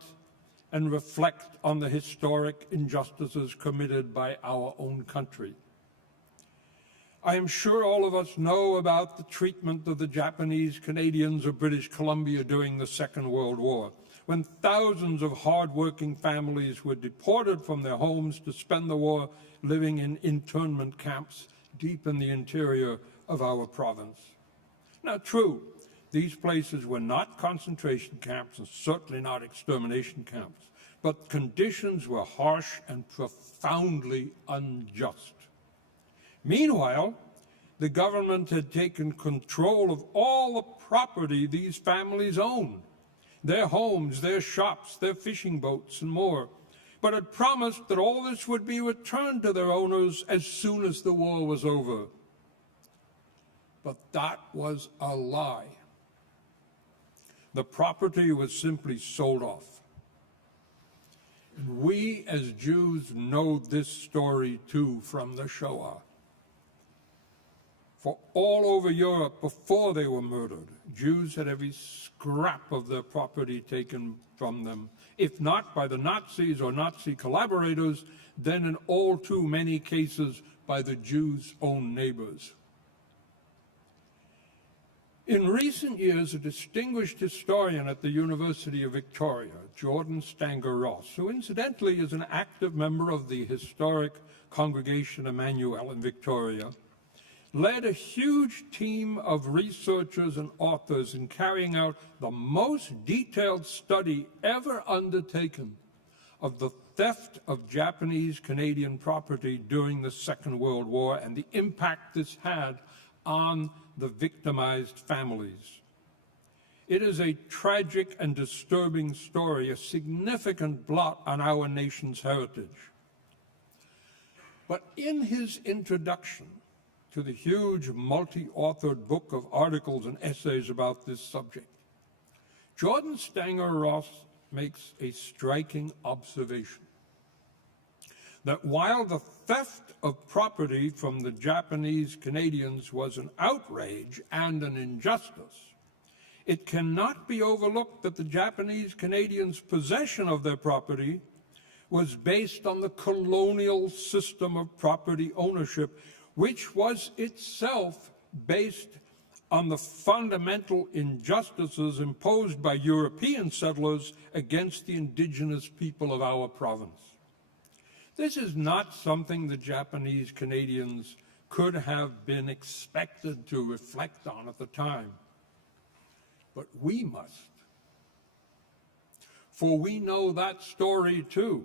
and reflect on the historic injustices committed by our own country. I am sure all of us know about the treatment of the Japanese Canadians of British Columbia during the Second World War, when thousands of hard-working families were deported from their homes to spend the war living in internment camps deep in the interior of our province. Now, true, these places were not concentration camps and certainly not extermination camps, but conditions were harsh and profoundly unjust. Meanwhile, the government had taken control of all the property these families owned, their homes, their shops, their fishing boats, and more, but had promised that all this would be returned to their owners as soon as the war was over. But that was a lie. The property was simply sold off. And we as Jews know this story too from the Shoah. For all over Europe, before they were murdered, Jews had every scrap of their property taken from them, if not by the Nazis or Nazi collaborators, then in all too many cases by the Jews' own neighbors. In recent years, a distinguished historian at the University of Victoria, Jordan Stanger-Ross, who incidentally is an active member of the historic Congregation Emmanuel in Victoria, led a huge team of researchers and authors in carrying out the most detailed study ever undertaken of the theft of Japanese Canadian property during the Second World War and the impact this had on the victimized families. It is a tragic and disturbing story, a significant blot on our nation's heritage. But in his introduction to the huge multi-authored book of articles and essays about this subject, Jordan Stanger Ross makes a striking observation that while the theft of property from the Japanese Canadians was an outrage and an injustice, it cannot be overlooked that the Japanese Canadians' possession of their property was based on the colonial system of property ownership, which was itself based on the fundamental injustices imposed by European settlers against the indigenous people of our province. This is not something the Japanese Canadians could have been expected to reflect on at the time. But we must. For we know that story too,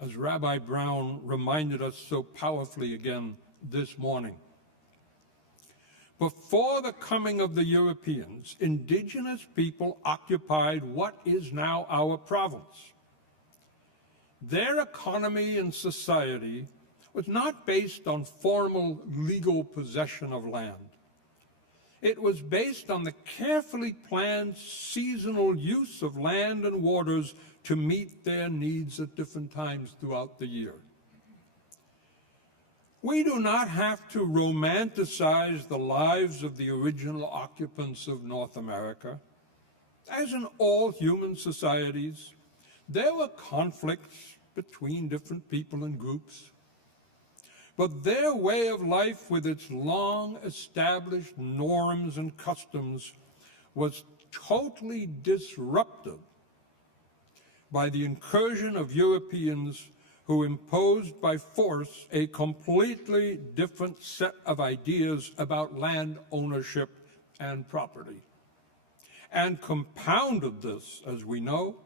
as Rabbi Brown reminded us so powerfully again this morning. Before the coming of the Europeans, indigenous people occupied what is now our province. Their economy and society was not based on formal legal possession of land. It was based on the carefully planned seasonal use of land and waters to meet their needs at different times throughout the year. We do not have to romanticize the lives of the original occupants of North America. As in all human societies, there were conflicts between different people and groups. But their way of life, with its long-established norms and customs, was totally disrupted by the incursion of Europeans who imposed by force a completely different set of ideas about land ownership and property, and compounded this, as we know,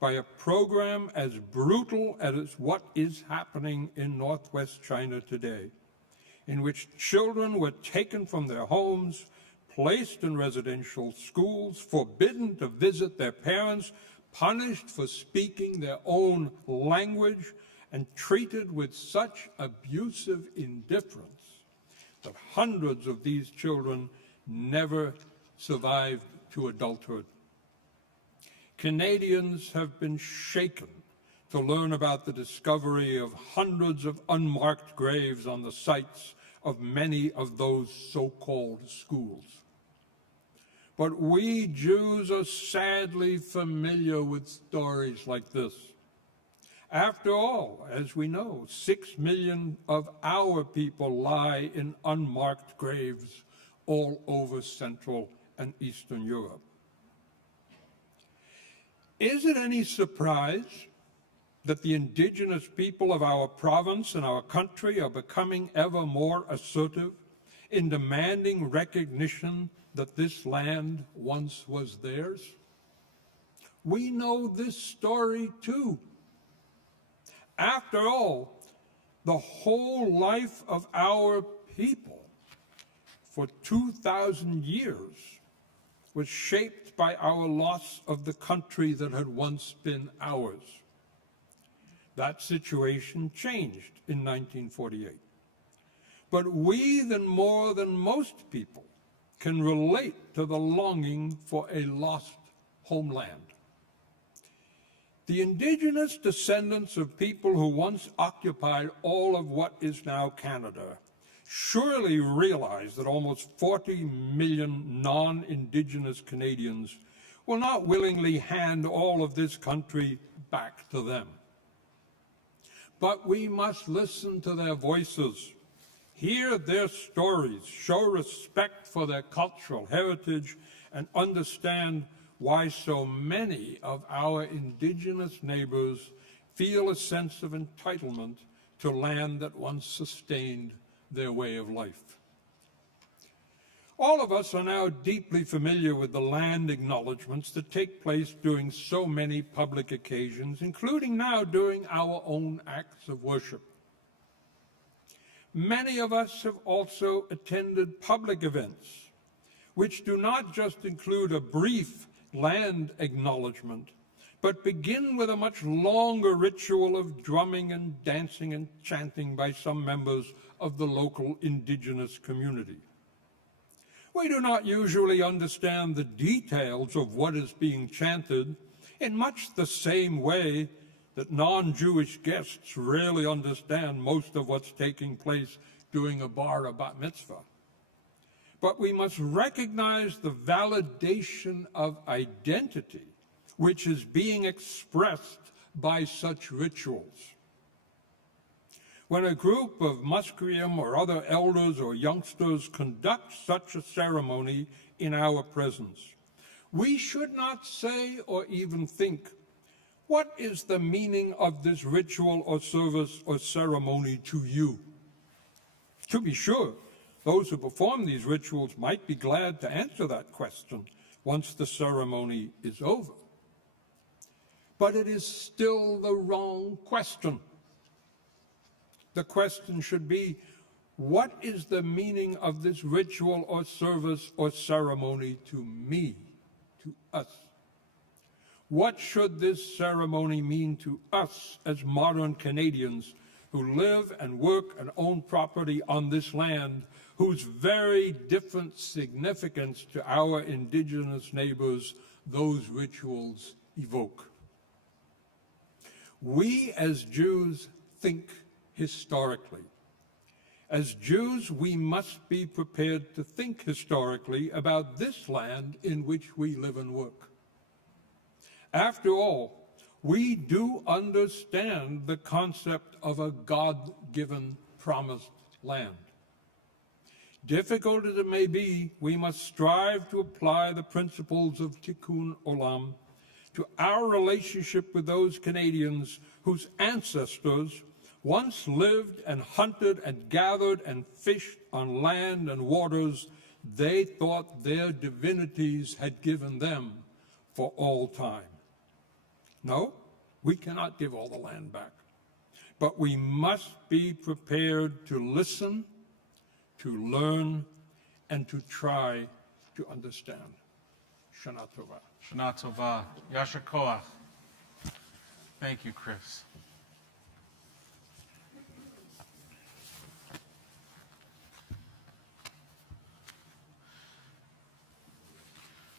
by a program as brutal as what is happening in northwest China today, in which children were taken from their homes, placed in residential schools, forbidden to visit their parents, punished for speaking their own language, and treated with such abusive indifference that hundreds of these children never survived to adulthood. Canadians have been shaken to learn about the discovery of hundreds of unmarked graves on the sites of many of those so-called schools. But we Jews are sadly familiar with stories like this. After all, as we know, 6 million of our people lie in unmarked graves all over Central and Eastern Europe. Is it any surprise that the indigenous people of our province and our country are becoming ever more assertive in demanding recognition that this land once was theirs? We know this story too. After all, the whole life of our people for 2,000 years was shaped by our loss of the country that had once been ours. That situation changed in 1948. But we, then more than most people, can relate to the longing for a lost homeland. The indigenous descendants of people who once occupied all of what is now Canada surely realize that almost 40 million non-indigenous Canadians will not willingly hand all of this country back to them. But we must listen to their voices, hear their stories, show respect for their cultural heritage, and understand why so many of our indigenous neighbors feel a sense of entitlement to land that once sustained their way of life. All of us are now deeply familiar with the land acknowledgements that take place during so many public occasions, including now during our own acts of worship. Many of us have also attended public events, which do not just include a brief land acknowledgement, but begin with a much longer ritual of drumming and dancing and chanting by some members of the local indigenous community. We do not usually understand the details of what is being chanted in much the same way that non-Jewish guests rarely understand most of what's taking place during a bar or bat mitzvah. But we must recognize the validation of identity which is being expressed by such rituals. When a group of Musqueam or other elders or youngsters conduct such a ceremony in our presence, we should not say or even think, what is the meaning of this ritual or service or ceremony to you? To be sure, those who perform these rituals might be glad to answer that question once the ceremony is over. But it is still the wrong question. The question should be, what is the meaning of this ritual or service or ceremony to me, to us? What should this ceremony mean to us as modern Canadians who live and work and own property on this land, whose very different significance to our indigenous neighbors those rituals evoke? We as Jews think historically. As Jews, we must be prepared to think historically about this land in which we live and work. After all, we do understand the concept of a God-given promised land. Difficult as it may be, we must strive to apply the principles of Tikkun Olam to our relationship with those Canadians whose ancestors once lived and hunted and gathered and fished on land and waters they thought their divinities had given them for all time. No, we cannot give all the land back, but we must be prepared to listen, to learn, and to try to understand. Shana Tova. Shana Tova. Yasher Koach. Thank you, Chris.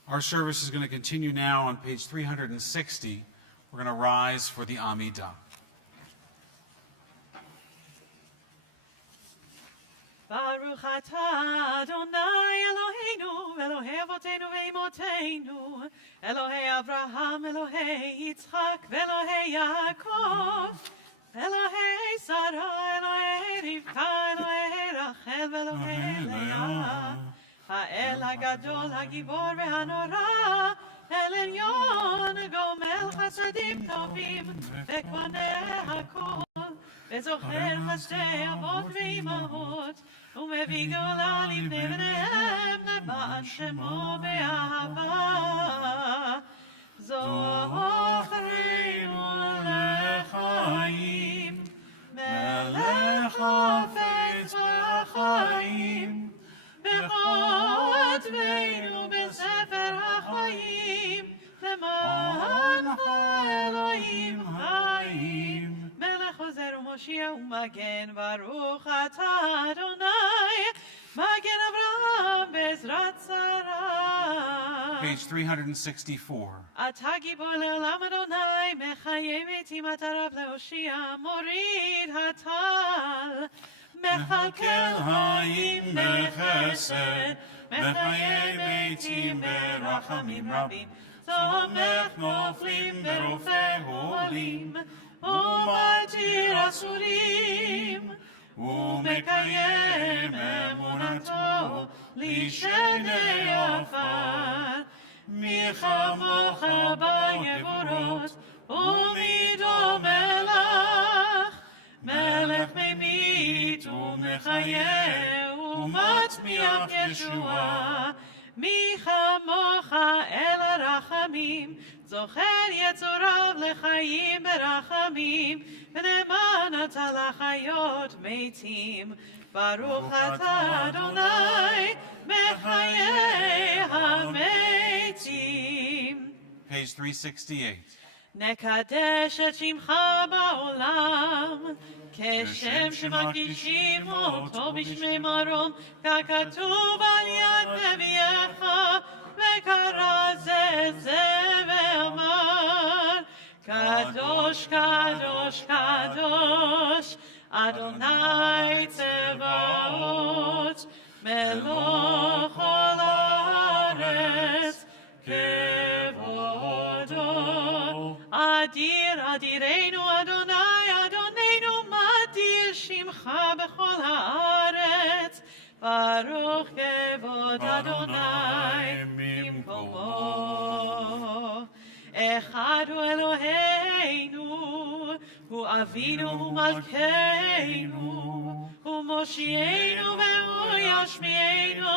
Our service is going to continue now on page 360. We're going to rise for the Amidah. Baruch atah Adonai Eloheinu, Elohei Avotenu ve'imotenu, Elohei Avraham, Elohei Yitzchak, Elohei Yaakov, Elohei Sarah, Elohei Rivka, Elohei Rachel, Elohei Leah, Ha'el HaGadol, HaGibor ve'hanora, El Elyon, Gomel Chasadim Tovim, Ve'koneh HaKol, וזוכר חסדי אבות ואימהות, ומביא גאולה לבני בניהם למען שמו באהבה. זוכרנו לחיים, מלך חפץ בחיים, וכותבנו בספר החיים, למענך אלוהים חיים. מלך עוזר ומושיע ומגן, ברוך אתה אדוני, מגן אברהם בעזרת שרה. Page 364. אתה גיבור לעולם אדוני, מחיה מתים אתה רב להושיע, מוריד הטל, מכלכל חיים בחסד, מחיה מתים ברחמים רבים, תומך נופלים ברופא הולים, ומתיר אסורים, ומקיים אמונתו לשני עפר. מי כמוך בגבורות, ומי דומה לך, מלך ממית ומחיה, ומטמיע מלך ישועה. מי כמוך אל הרחמים, זוכר יצוריו לחיים ברחמים, ונאמן אתה לחיות מתים. ברוך אתה אדוני בחיי המתים. Page 368. נקדש את שמך בעולם, כשם שמקדישים אותו בשמי מרום, ככתוב על יד נביאך, וקרא זה ואמר, קדוש, קדוש, קדוש, אדוני צבאות, מלוך כל הארץ, כבודו. אדיר, אדירנו, אדוני, אדוננו, מדיר שמך בכל הארץ. ברוך כבוד אדוני במקומו. אחד הוא אלוהינו, הוא אבינו, הוא מלכנו, הוא מושיענו והוא ישמיענו,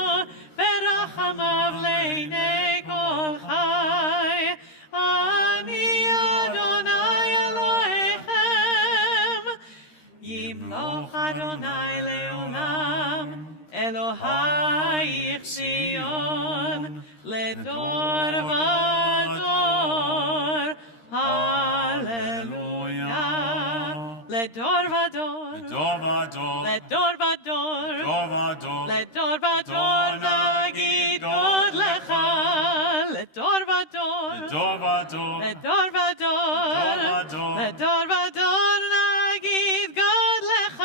ברחמיו לעיני כל חי. אני אדוני אלוהיכם, ימלוך אדוני לעולם, אלוהיך ציון, לדור ודור, הללויה. לדור ודור, לדור ודור, לדור ודור, נגיד גודלך. לדור ודור, לדור ודור, לדור ודור, נגיד גודלך.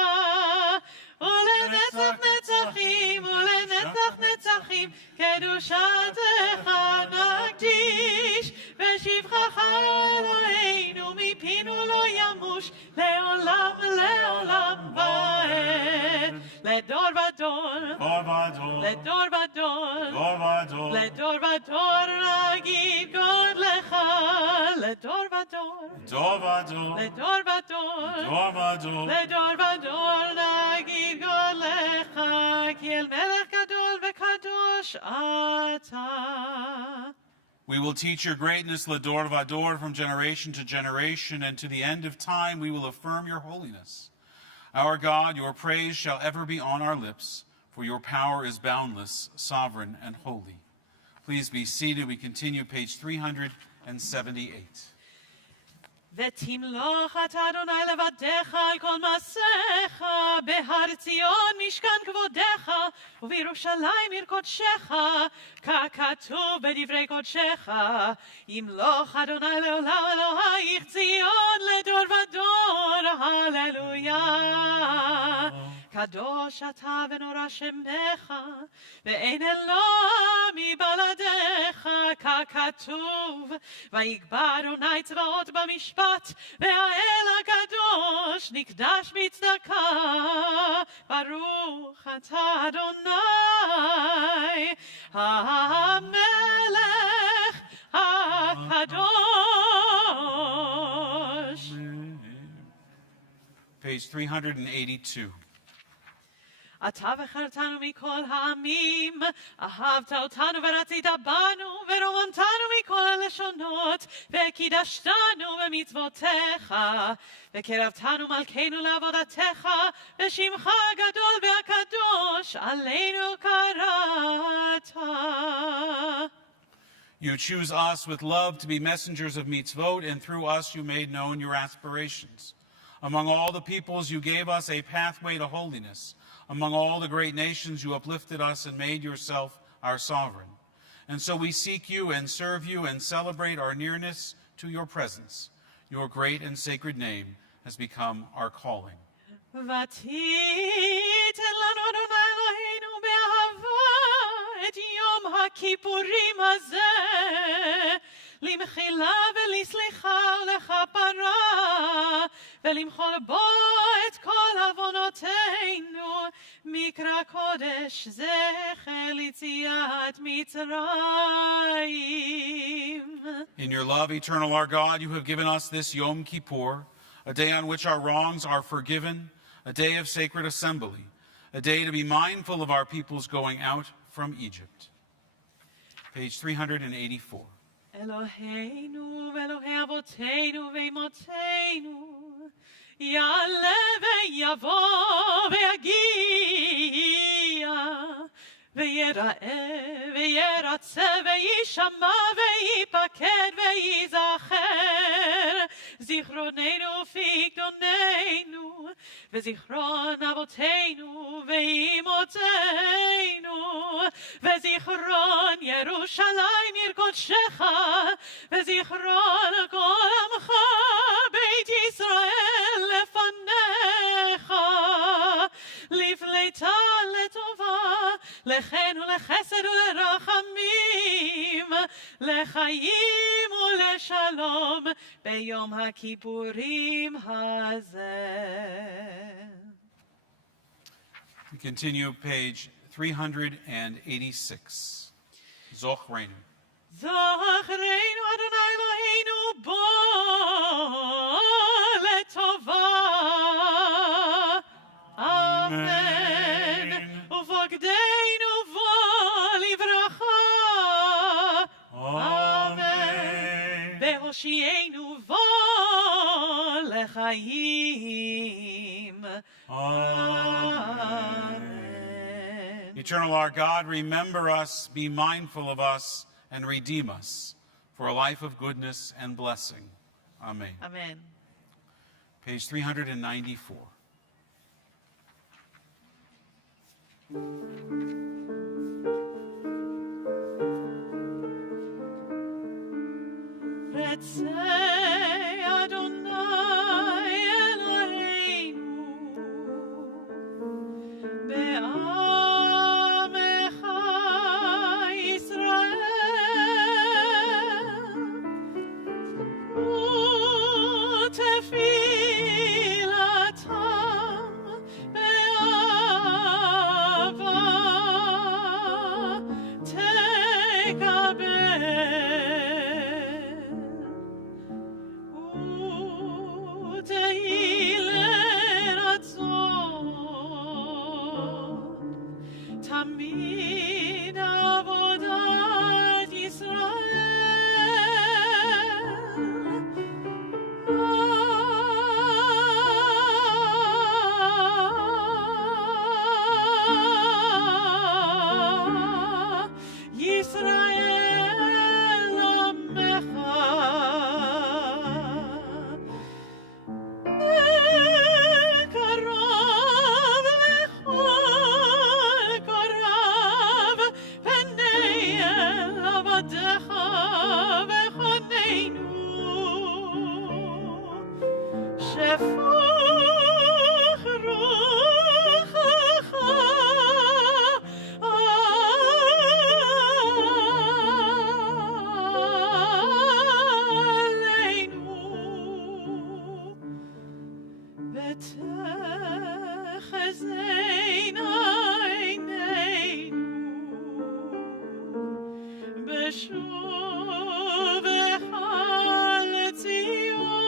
ולנצח נצחים, ולנצח נצחים, קדושתך נקדיש, ושבחך אלוהינו מפינו לא ימוש, לעולם לעולם ועד. לדור ודור, לדור ודור, לדור ודור, נגיד גודלך. לדור ודור, לדור ודור, לדור ודור, נגיד גודלך, כי אל מלך גדול וקדוש אתה. We will teach your greatness, Lador Vador, from generation to generation, and to the end of time we will affirm your holiness. Our God, your praise shall ever be on our lips, for your power is boundless, sovereign, and holy. Please be seated. We continue page 378. ותמלוך אתה אדוני לבדך על כל מעשיך, בהר ציון משכן כבודך, ובירושלים עיר קודשך, ככתוב בדברי קודשך. ימלוך אדוני לעולם אלוהיך ציון, לדור ודור, הללויה. קדוש אתה ונורא שמך, ואין אלוה מבלעדיך, ככתוב, ויגבר אדוני צבאות במשפט, והאל הקדוש נקדש בצדקה. ברוך אתה אדוני המלך הקדוש. Page 382. אתה בחרתנו מכל העמים, אהבת אותנו ורצית בנו, ורוממתנו מכל הלשונות, וקידשתנו במצוותיך, וקרבתנו מלכנו לעבודתך, ושמך הגדול והקדוש עלינו קראת. You choose us with love to be messengers of mitzvot, and through us you made known your aspirations. Among all the peoples you gave us a pathway to holiness. Among all the great nations you uplifted us and made yourself our sovereign. And so we seek you and serve you and celebrate our nearness to your presence. Your great and sacred name has become our calling. ותיתן לנו אדוני אלוהינו באהבה את יום הכיפורים הזה, למחילה ולסליחה ולכפרה, ולמחול בו את כל עוונותינו, מקרא קודש זכר ליציאת מצרים. In your love, eternal our God, you have given us this Yom Kippur, a day on which our wrongs are forgiven, a day of sacred assembly, a day to be mindful of our people's going out from Egypt. Page 384. Eloheinu ואלוהי אבותינו ואמותינו, יעלה ויבוא ויגיע, ויראה וירצה וישמע ויפקד ויזכר, זיכרוננו ופיקדוננו, וזיכרון אבותינו ואמותינו, וזיכרון ירושלים עיר קודשך, וזיכרון כל עמך בית ישראל לפניך, לפליטה לטובה, לחן ולחסד ולרחמים, לחיים ולשלום ביום הכיפורים הזה. We continue page 386. Zochreinu. זכרנו אדוני אלוהינו בו לטובה. אמן. ופקדנו בו לברכה. אמן. והושיענו בו לחיים. Amen. Eternal our God, remember us, be mindful of us, and redeem us for a life of goodness and blessing. Amen. Amen. Page 394. Retzei Adonai Eloheinu be'amecha Yisrael u'tefilatam be'ava tekabel תמיד עבודת ישראל עמך קרוב לכל קרב פני אל עבדיך וחוננו שפוך רוחך עלינו ותחזינה עינינו בשובך לציון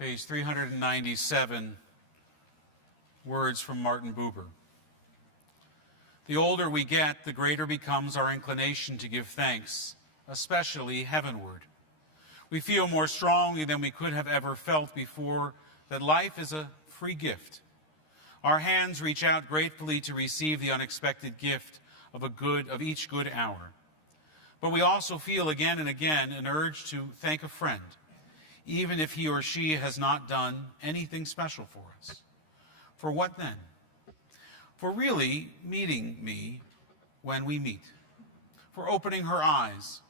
Page 397, words from Martin Buber. The older we get, the greater becomes our inclination to give thanks, especially heavenward. We feel more strongly than we could have ever felt before that life is a free gift. Our hands reach out gratefully to receive the unexpected gift of each good hour. But we also feel again and again an urge to thank a friend, even if he or she has not done anything special for us. For what then? For really meeting me when we meet. For opening her eyes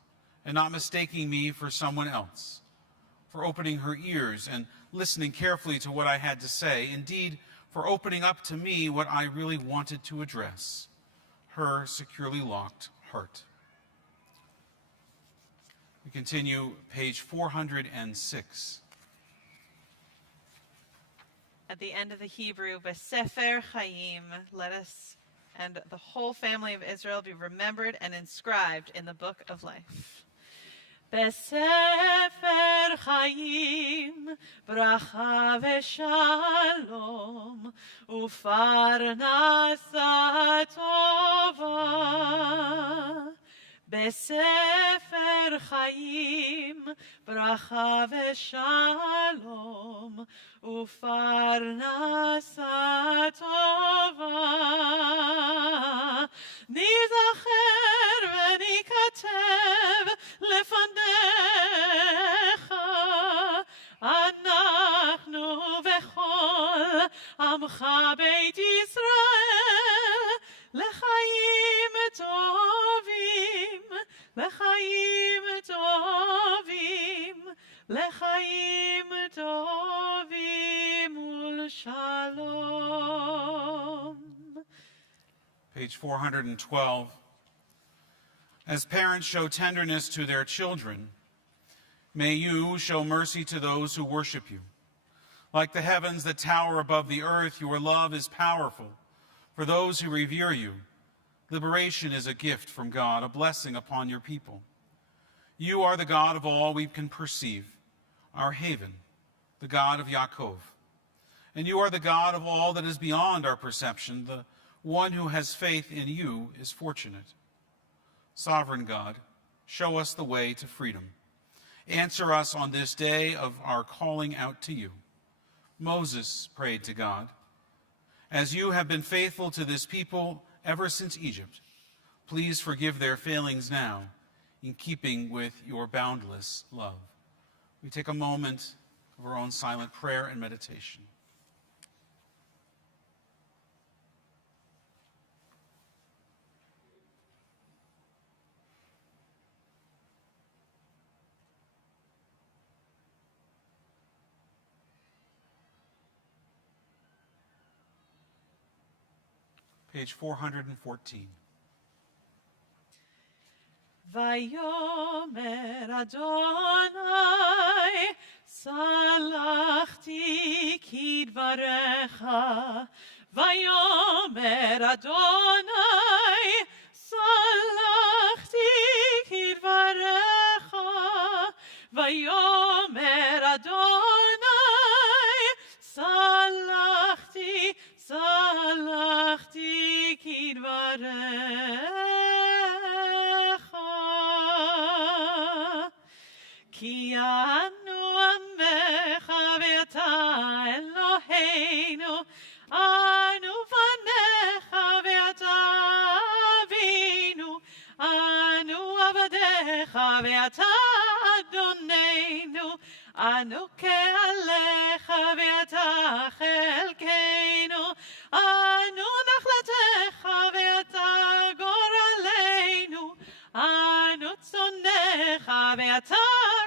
and not mistaking me for someone else. For opening her ears and listening carefully to what I had to say. Indeed, for opening up to me what I really wanted to address. Her securely locked heart. We continue, page 406. At the end of the Hebrew, Besefer Chaim, let us and the whole family of Israel be remembered and inscribed in the book of life. Besefer Chaim, bracha v'shalom, ufarnasa tova. Besefer Chaim, bracha v'shalom, ufarnasa tova. Nizacher v'nikatev lefanecha, אנחנו וכל עמך בית ישראל, לחיים טובים, לחיים טובים, לחיים טובים ולשלום. Page 412. As parents show tenderness to their children, may you show mercy to those who worship you. Like the heavens that tower above the earth, your love is powerful. For those who revere you, liberation is a gift from God, a blessing upon your people. You are the God of all we can perceive, our haven, the God of Yaakov. And you are the God of all that is beyond our perception. The one who has faith in you is fortunate. Sovereign God, show us the way to freedom. Answer us on this day of our calling out to you. Moses prayed to God, as you have been faithful to this people ever since Egypt, please forgive their failings now in keeping with your boundless love. We take a moment of our own silent prayer and meditation. Page 414. Vayomer Adonai, salachti kidvarecha. Vayomer Adonai, salachti kidvarecha. Vayomer Adonai, salachti kidvarecha. Ki anu amecha ve'ata Eloheinu, anu vanecha ve'ata avinu, anu avadecha ve'ata Adonenu, anu ke'alecha ve'ata chelkeinu, anu nachlatecha ve'ata goraleinu, anu tzonecha ve'ata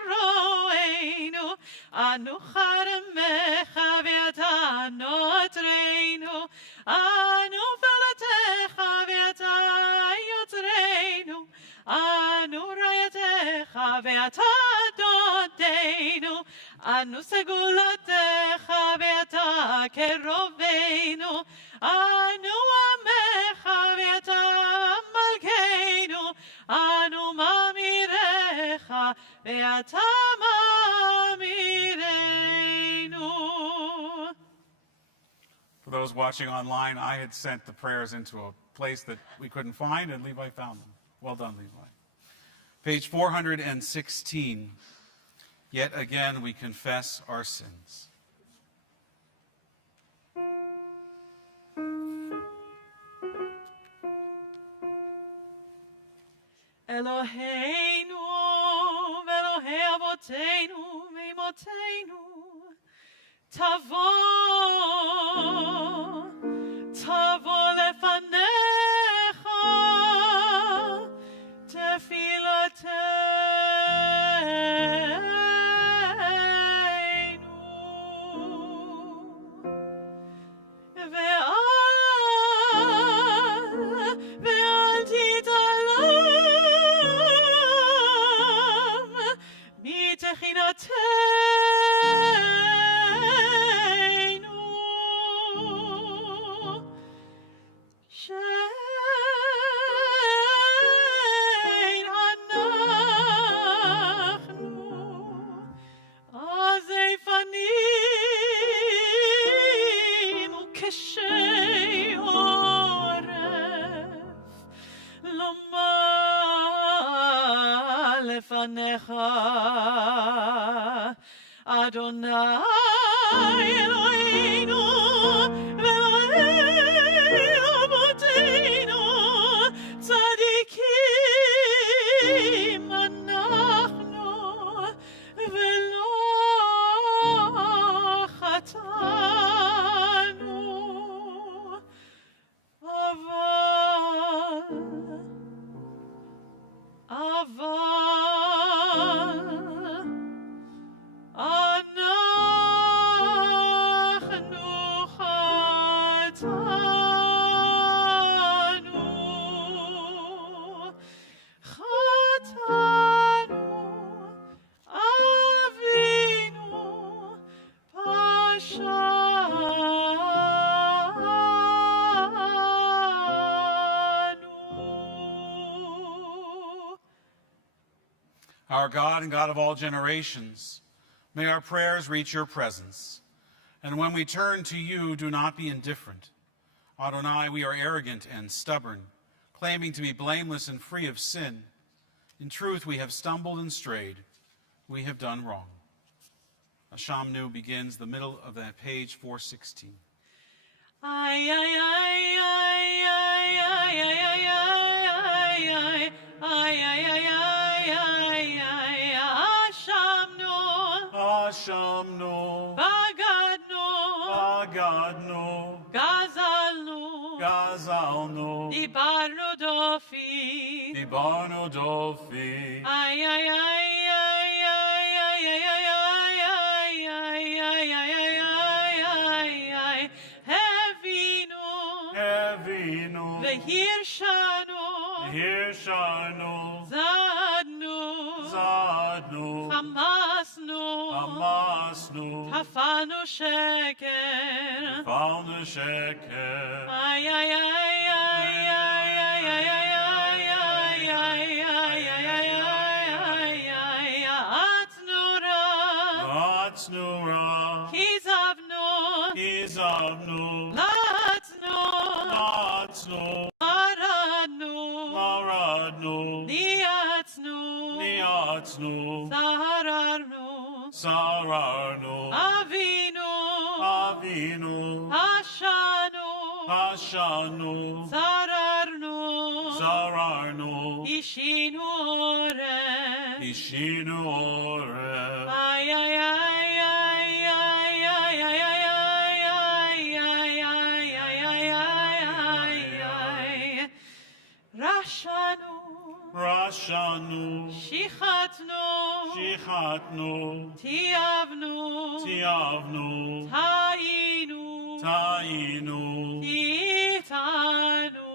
roeinu, anu charamecha ve'ata notreinu, anu velatecha ve'ata yotzreinu, anu rayatecha ve'ata dodeinu, anu segulatecha ve'ata keroveinu, anu amecha ve'ata malkeinu, anu mamirecha ve'ata mamireinu. those watching online, I had sent the prayers into a place that we couldn't find, and Levi found them. Well done, Levi. Page 416. Yet again we confess our sins. Eloheinu, Elohei Avotenu, Meimotenu, Tavo lefanecha, tefilateinu, ve'al titalam, mitechinateinu, shein hanachnu, azei fanim ukeshei oref, lomar lefanecha, Adonai Eloheinu, Elohei Avotenu, tzadikim anachnu, velo chatanu, aval אנחנו חטאנו, אבינו, פשענו. Our God and God of all generations, may our prayers reach your presence. And when we turn to you, do not be indifferent. Adonai, we are arrogant and stubborn, claiming to be blameless and free of sin. In truth, we have stumbled and strayed. We have done wrong. Ashamnu begins the middle of that page, 416. Ay, ay, ay, ay, ay, ay, ay, ay, ay, ay, ay, ay, ay, Ashamnu, Ashamnu, Bagadnu, Bagadnu, Gazalnu, Gazalnu, Dibarnu Dofi, Dibarnu Dofi, ay, ay, ay, ay, ay, ay, ay, ay, ay, ay, ay, ay, ay, Hevinu, Hevinu, Vehirshanu, Hirshanu, Zadnu, Zadnu, Hamasnu, Hamasnu, Hafanu Sheker, Falnu Sheker, ay, ay, ay, ay, ay, ay, ay, ay, ay, ay, ay, ay, ay, Atnura, Atznura, Kizavnu, Kizavnu, Latnu, Natsnu, Maradnu, Maradnu, Niatznu, Niatznu, Sararnu, Sararnu, Avinu, Avinu, Ashanu, Ashanu, Sararnu, Sararnu, Ishinu Oreh, Ishinu Oreh, ay, ay, ay, ay, ay, ay, ay, ay, ay, ay, ay, ay, ay, Rashanu, Rashanu, Shichatnu, Shichatnu, Tiavnu, Tiavnu, Tainu, Tainu, Titanu.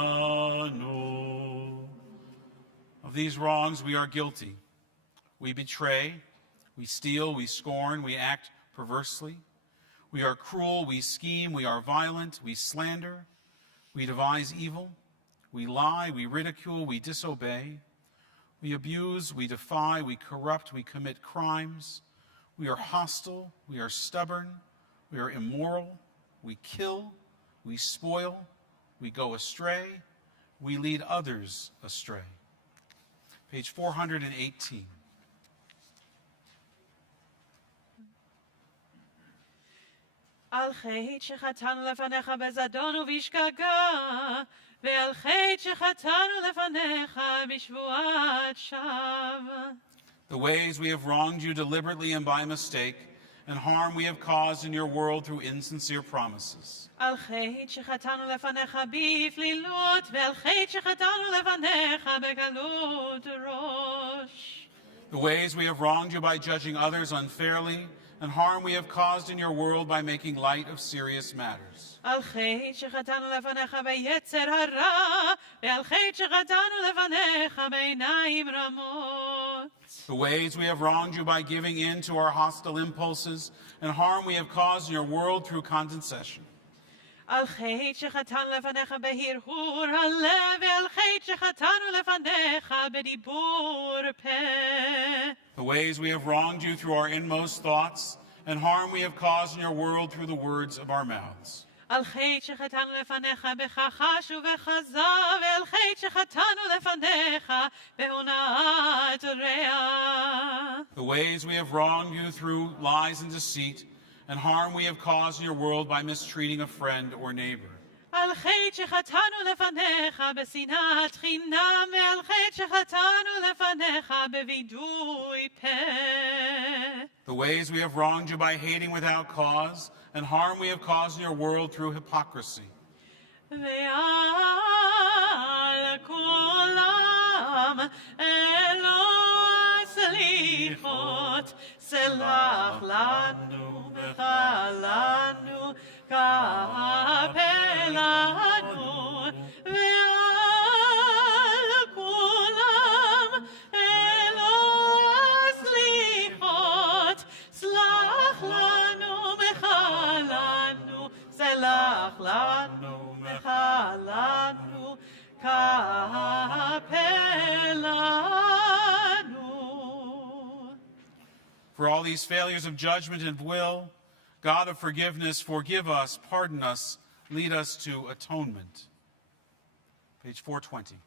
Titanu. Of these wrongs we are guilty. We betray, we steal, we scorn, we act perversely. We are cruel, we scheme, we are violent, we slander, we devise evil, we lie, we ridicule, we disobey, we abuse, we defy, we corrupt, we commit crimes, we are hostile, we are stubborn, We are immoral, we kill, we spoil, we go astray, we lead others astray. Page 418. על חטא שחטאנו לפניך בזדון ובשגגה, ועל חטא שחטאנו לפניך בשבועת שווא. The ways we have wronged you deliberately and by mistake, and harm we have caused in your world through insincere promises. על חטא שחטאנו לפניך בפלילות, ועל חטא שחטאנו לפניך בקלות ראש. The ways we have wronged you by judging others unfairly, and harm we have caused in your world by making light of serious matters. על חטא שחטאנו לפניך ביצר הרע, ועל חטא שחטאנו לפניך בעיניים רמות. The ways we have wronged you by giving in to our hostile impulses, and harm we have caused in your world through condescension. על חטא שחטאנו לפניך בהרהור הלב, ועל חטא שחטאנו לפניך בדיבור פה. The ways we have wronged you through our inmost thoughts, and harm we have caused in your world through the words of our mouths. על חטא שחטאנו לפניך בכחש ובחזה, ועל חטא שחטאנו לפניך בהונאת רע. The ways we have wronged you through lies and deceit, and harm we have caused in your world by mistreating a friend or neighbor. על חטא שחטאנו לפניך בשנאת חינם, ועל חטא שחטאנו לפניך בווידוי פה. The ways we have wronged you by hating without cause, and harm we have caused in your world through hypocrisy. ועל כולם אלוה סליחות, סלח לנו וחלנו, כפה לנו. ועל כולם אלוה סליחות, סלח לנו וחלנו, סלח לנו וחלנו, כפה לנו. For all these failures of judgment and will, God of forgiveness, forgive us, pardon us, lead us to atonement. Page 420.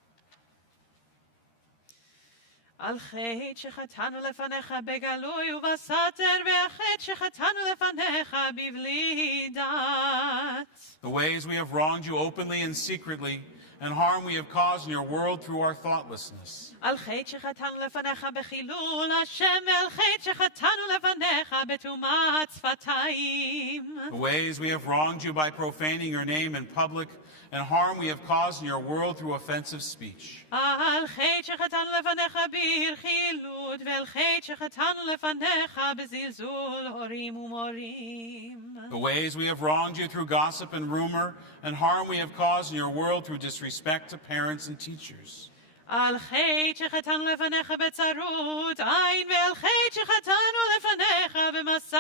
על חטא שחטאנו לפניך בגלוי ובסתר, והחטא שחטאנו לפניך בבלי דעת. The ways we have wronged you openly and secretly, and harm we have caused in your world through our thoughtlessness. על חטא שחטאנו לפניך בחילול השם, ועל חטא שחטאנו לפניך בטומאת שפתיים. The ways we have wronged you by profaning your name in public, and harm we have caused in your world through offensive speech. על חטא שחטאנו לפניך ברכילות, ועל חטא שחטאנו לפניך בזלזול הורים ומורים. The ways we have wronged you through gossip and rumor, and harm we have caused in your world through disrespect to parents and teachers. על חטא שחטאנו לפניך בצרות עין, ועל חטא שחטאנו לפניך במשא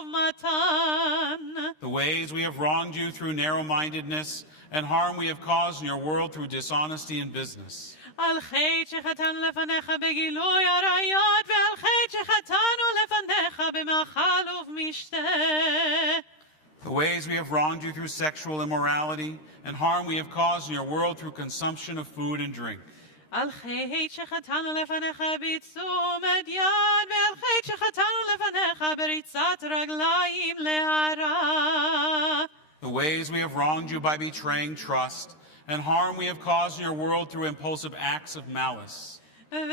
ומתן. The ways we have wronged you through narrow-mindedness, and harm we have caused in your world through dishonesty in business. על חטא שחטאנו לפניך בגילוי עריות, ועל חטא שחטאנו לפניך במאכל ובמשתה. The ways we have wronged you through sexual immorality, and harm we have caused in your world through consumption of food and drink. על חטא שחטאנו לפניך בתשומת יד, ועל חטא שחטאנו לפניך בריצת רגליים להרע. The ways we have wronged you by betraying trust, and harm we have caused in your world through impulsive acts of malice. ועל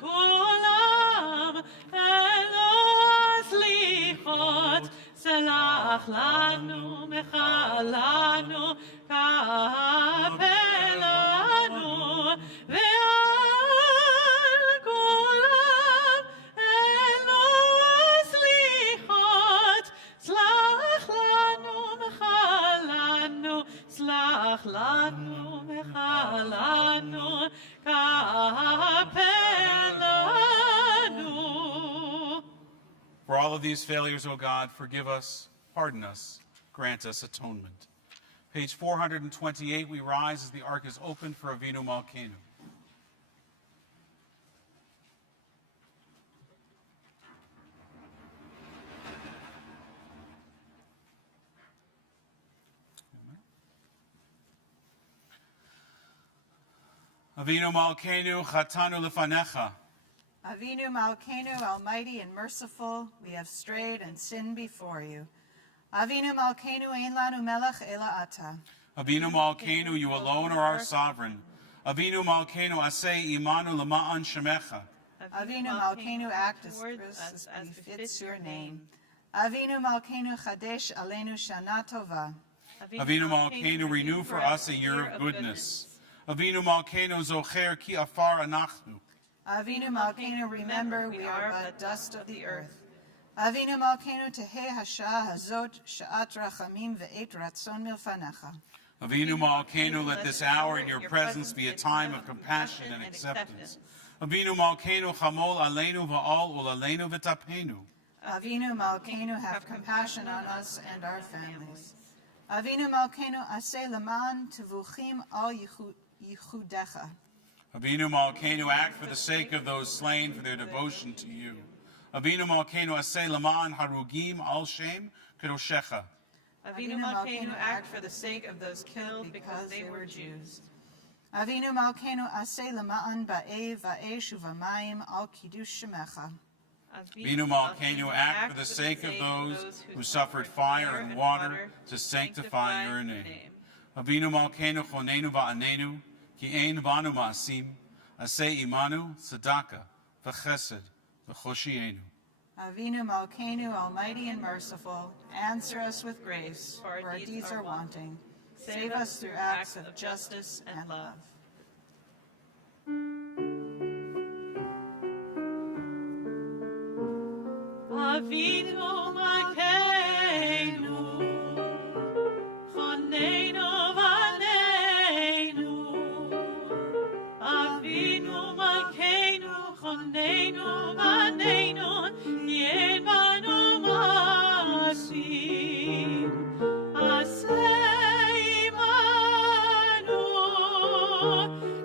כולם אלוה סליחות, סלח לנו מחלנו, כפה לנו. ועל כולם אלוה סליחות, סלח לנו מחלנו, סלח לנו מחלנו, כפה לנו. For all of these failures, O God, forgive us, pardon us, grant us atonement. Page 428, we rise as the ark is opened for Avinu Malkeinu. Avinu Malkeinu Chatanu Lefanecha. Avinu Malkeinu, almighty and merciful, we have strayed and sinned before you. Avinu Malkeinu, ein lanu melech ela ata. Avinu Malkeinu, you alone are our sovereign. Avinu Malkeinu, aseh imanu lema'an shemecha. Avinu Malkeinu, act as befits your name. Avinu Malkeinu, chadesh aleinu shana tova. Avinu Malkeinu, renew for us a year of goodness. Avinu Malkeinu, zocher ki afar anachnu. Avinu Malkeinu, remember we are but dust of the earth. Avinu Malkeinu, tehei hashah hazot sha'at rachamim ve'et ratzon milfanecha. Avinu Malkeinu, let this hour in your presence be a time of compassion and acceptance. Avinu Malkeinu, chamol aleinu va'al ul aleinu v'tapenu. Avinu Malkeinu, have compassion on us and our families. Avinu Malkeinu, aseh leman tevuchim al yichudecha. Avinu Malkeinu, act for the sake of those slain for their devotion to you. Avinu Malkeinu, aseh leman harugim al shem kedoshecha. Avinu Malkeinu, act for the sake of those killed because they were Jews. Avinu Malkeinu, aseh leman ba'e va'esh uvamayim al kiddush shemecha. Avinu Malkeinu, act for the sake of those who suffered fire and water to sanctify your name. Avinu Malkeinu, chonenu va'anenu, ki ein banu ma'asim, aseh imanu, tzedakah, v'chesed, v'choshienu. Avinu Malkeinu, almighty and merciful, answer us with grace, for our deeds are wanting. Save us through acts of justice and love. Avinu Malkeinu, Choneinu Vaneinu. Avinu Malkeinu, Choneinu Vaneinu, Yen Banu Masim. Aseh Imanu,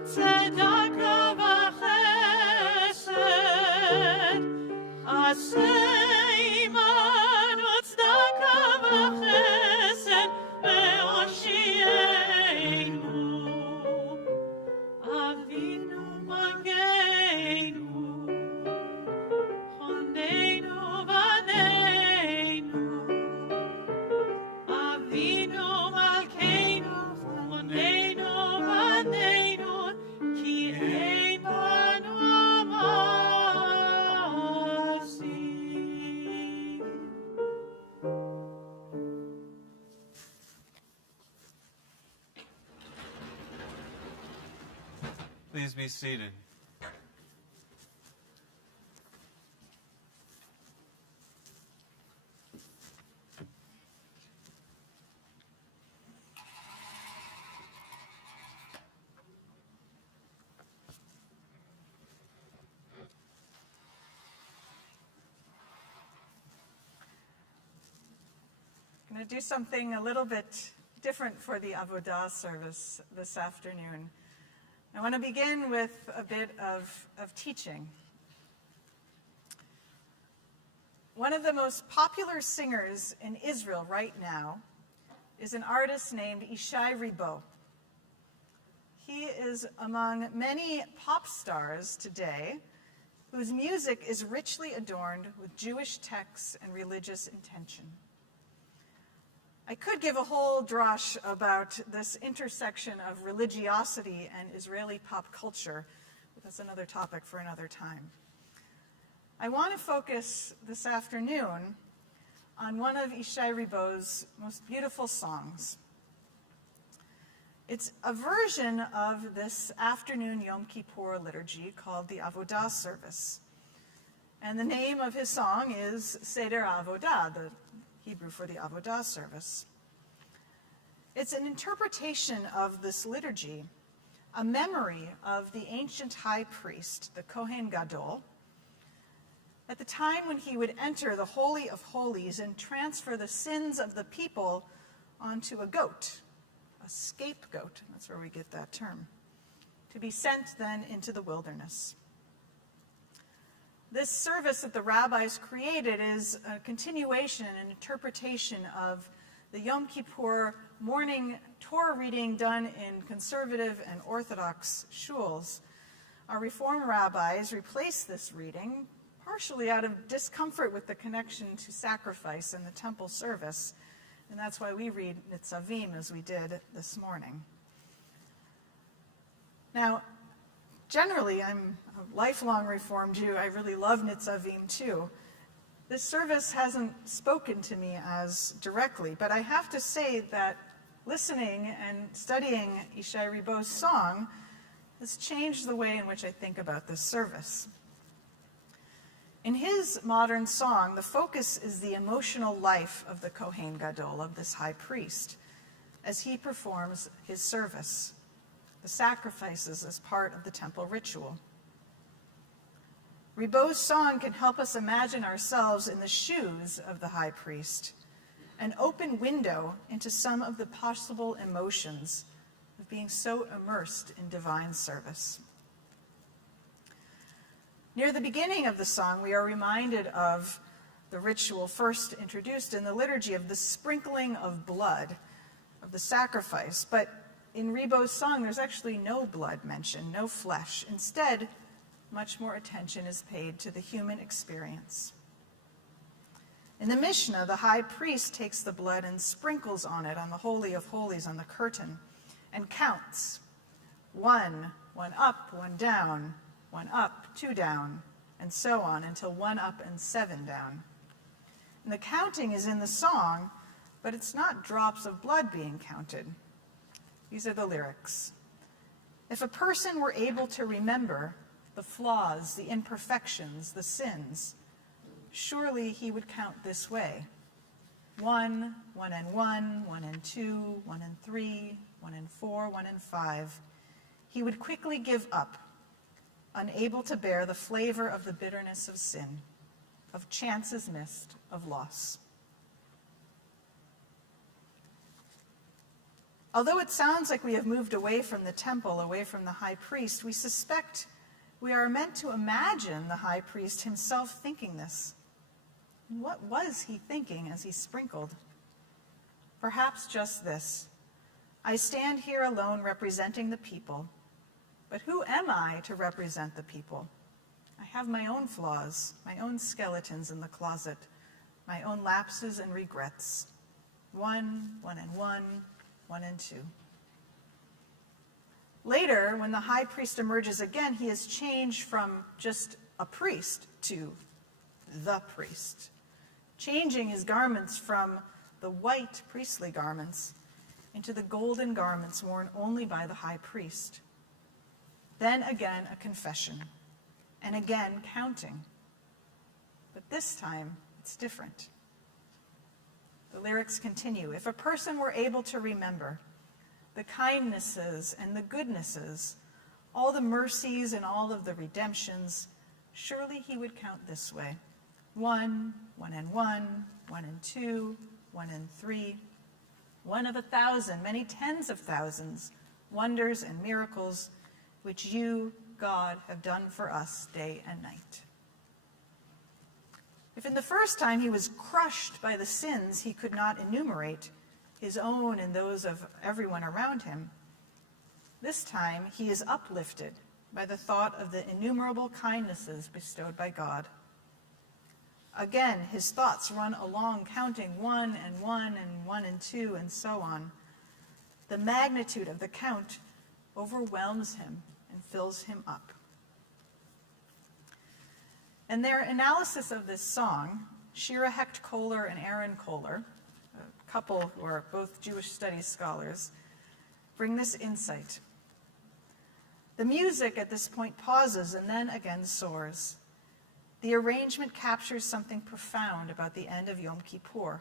Tzedakah v'chesed. Aseh Please be seated. I'm going to do something a little bit different for the Avodah service this afternoon. I want to begin with a bit of teaching. One of the most popular singers in Israel right now is an artist named Ishai Ribo. He is among many pop stars today whose music is richly adorned with Jewish texts and religious intention. I could give a whole drush about this intersection of religiosity and Israeli pop culture, but that's another topic for another time. I want to focus this afternoon on one of Ishai Ribo's most beautiful songs. It's a version of this afternoon Yom Kippur liturgy called the Avodah service. And the name of his song is Seder Avodah, the Hebrew for the Avodah service. It's an interpretation of this liturgy, a memory of the ancient high priest, the Kohen Gadol, at the time when he would enter the Holy of Holies and transfer the sins of the people onto a goat, a scapegoat, that's where we get that term, to be sent then into the wilderness. This service that the rabbis created is a continuation and interpretation of the Yom Kippur morning Torah reading done in conservative and Orthodox shuls, our Reform rabbis replaced this reading, partially out of discomfort with the connection to sacrifice in the temple service, and that's why we read Nitzavim as we did this morning. Now, generally, I'm a lifelong Reform Jew. I really love Nitzavim too. This service hasn't spoken to me as directly, but I have to say that listening and studying Ishai Ribo's song has changed the way in which I think about this service. In his modern song, the focus is the emotional life of the Kohen Gadol, of this high priest, as he performs his service, the sacrifices as part of the temple ritual. Ribo's song can help us imagine ourselves in the shoes of the high priest, an open window into some of the possible emotions of being so immersed in divine service. Near the beginning of the song, we are reminded of the ritual first introduced in the liturgy of the sprinkling of blood, of the sacrifice. But in Ribo's song, there's actually no blood mentioned, no flesh. Instead, much more attention is paid to the human experience. In the Mishnah, the high priest takes the blood and sprinkles on it on the Holy of Holies on the curtain and counts. 1 up, 1 down, 1 up, 2 down, and so on until 1 up and 7 down. And the counting is in the song, but it's not drops of blood being counted. These are the lyrics. If a person were able to remember the flaws, the imperfections, the sins, surely he would count this way. 1, 1 and 1, 1 and 2, 1 and 3, 1 and 4, 1 and 5. He would quickly give up, unable to bear the flavor of the bitterness of sin, of chances missed, of loss. Although it sounds like we have moved away from the temple, away from the high priest, we suspect we are meant to imagine the high priest himself thinking this. What was he thinking as he sprinkled? Perhaps just this: I stand here alone representing the people, but who am I to represent the people? I have my own flaws, my own skeletons in the closet, my own lapses and regrets. 1 and 1, 1 and 2. Later, when the high priest emerges again, he is changed from just a priest to the priest, changing his garments from the white priestly garments into the golden garments worn only by the high priest. Then again a confession, and again counting. But this time, it's different. The lyrics continue. If a person were able to remember the kindnesses and the goodnesses, all the mercies and all of the redemptions, surely he would count this way. 1 and 1, 1 and 2, 1 and 3, 1 of 1,000, many tens of thousands, wonders and miracles, which you, God, have done for us day and night. If in the first time he was crushed by the sins he could not enumerate, his own and those of everyone around him, this time he is uplifted by the thought of the innumerable kindnesses bestowed by God. Again, his thoughts run along, counting 1 and 1 and 1 and 2 and so on. The magnitude of the count overwhelms him and fills him up. In their analysis of this song, Shira Hecht Kohler and Aaron Kohler, a couple who are both Jewish studies scholars, bring this insight. The music at this point pauses and then again soars. The arrangement captures something profound about the end of Yom Kippur,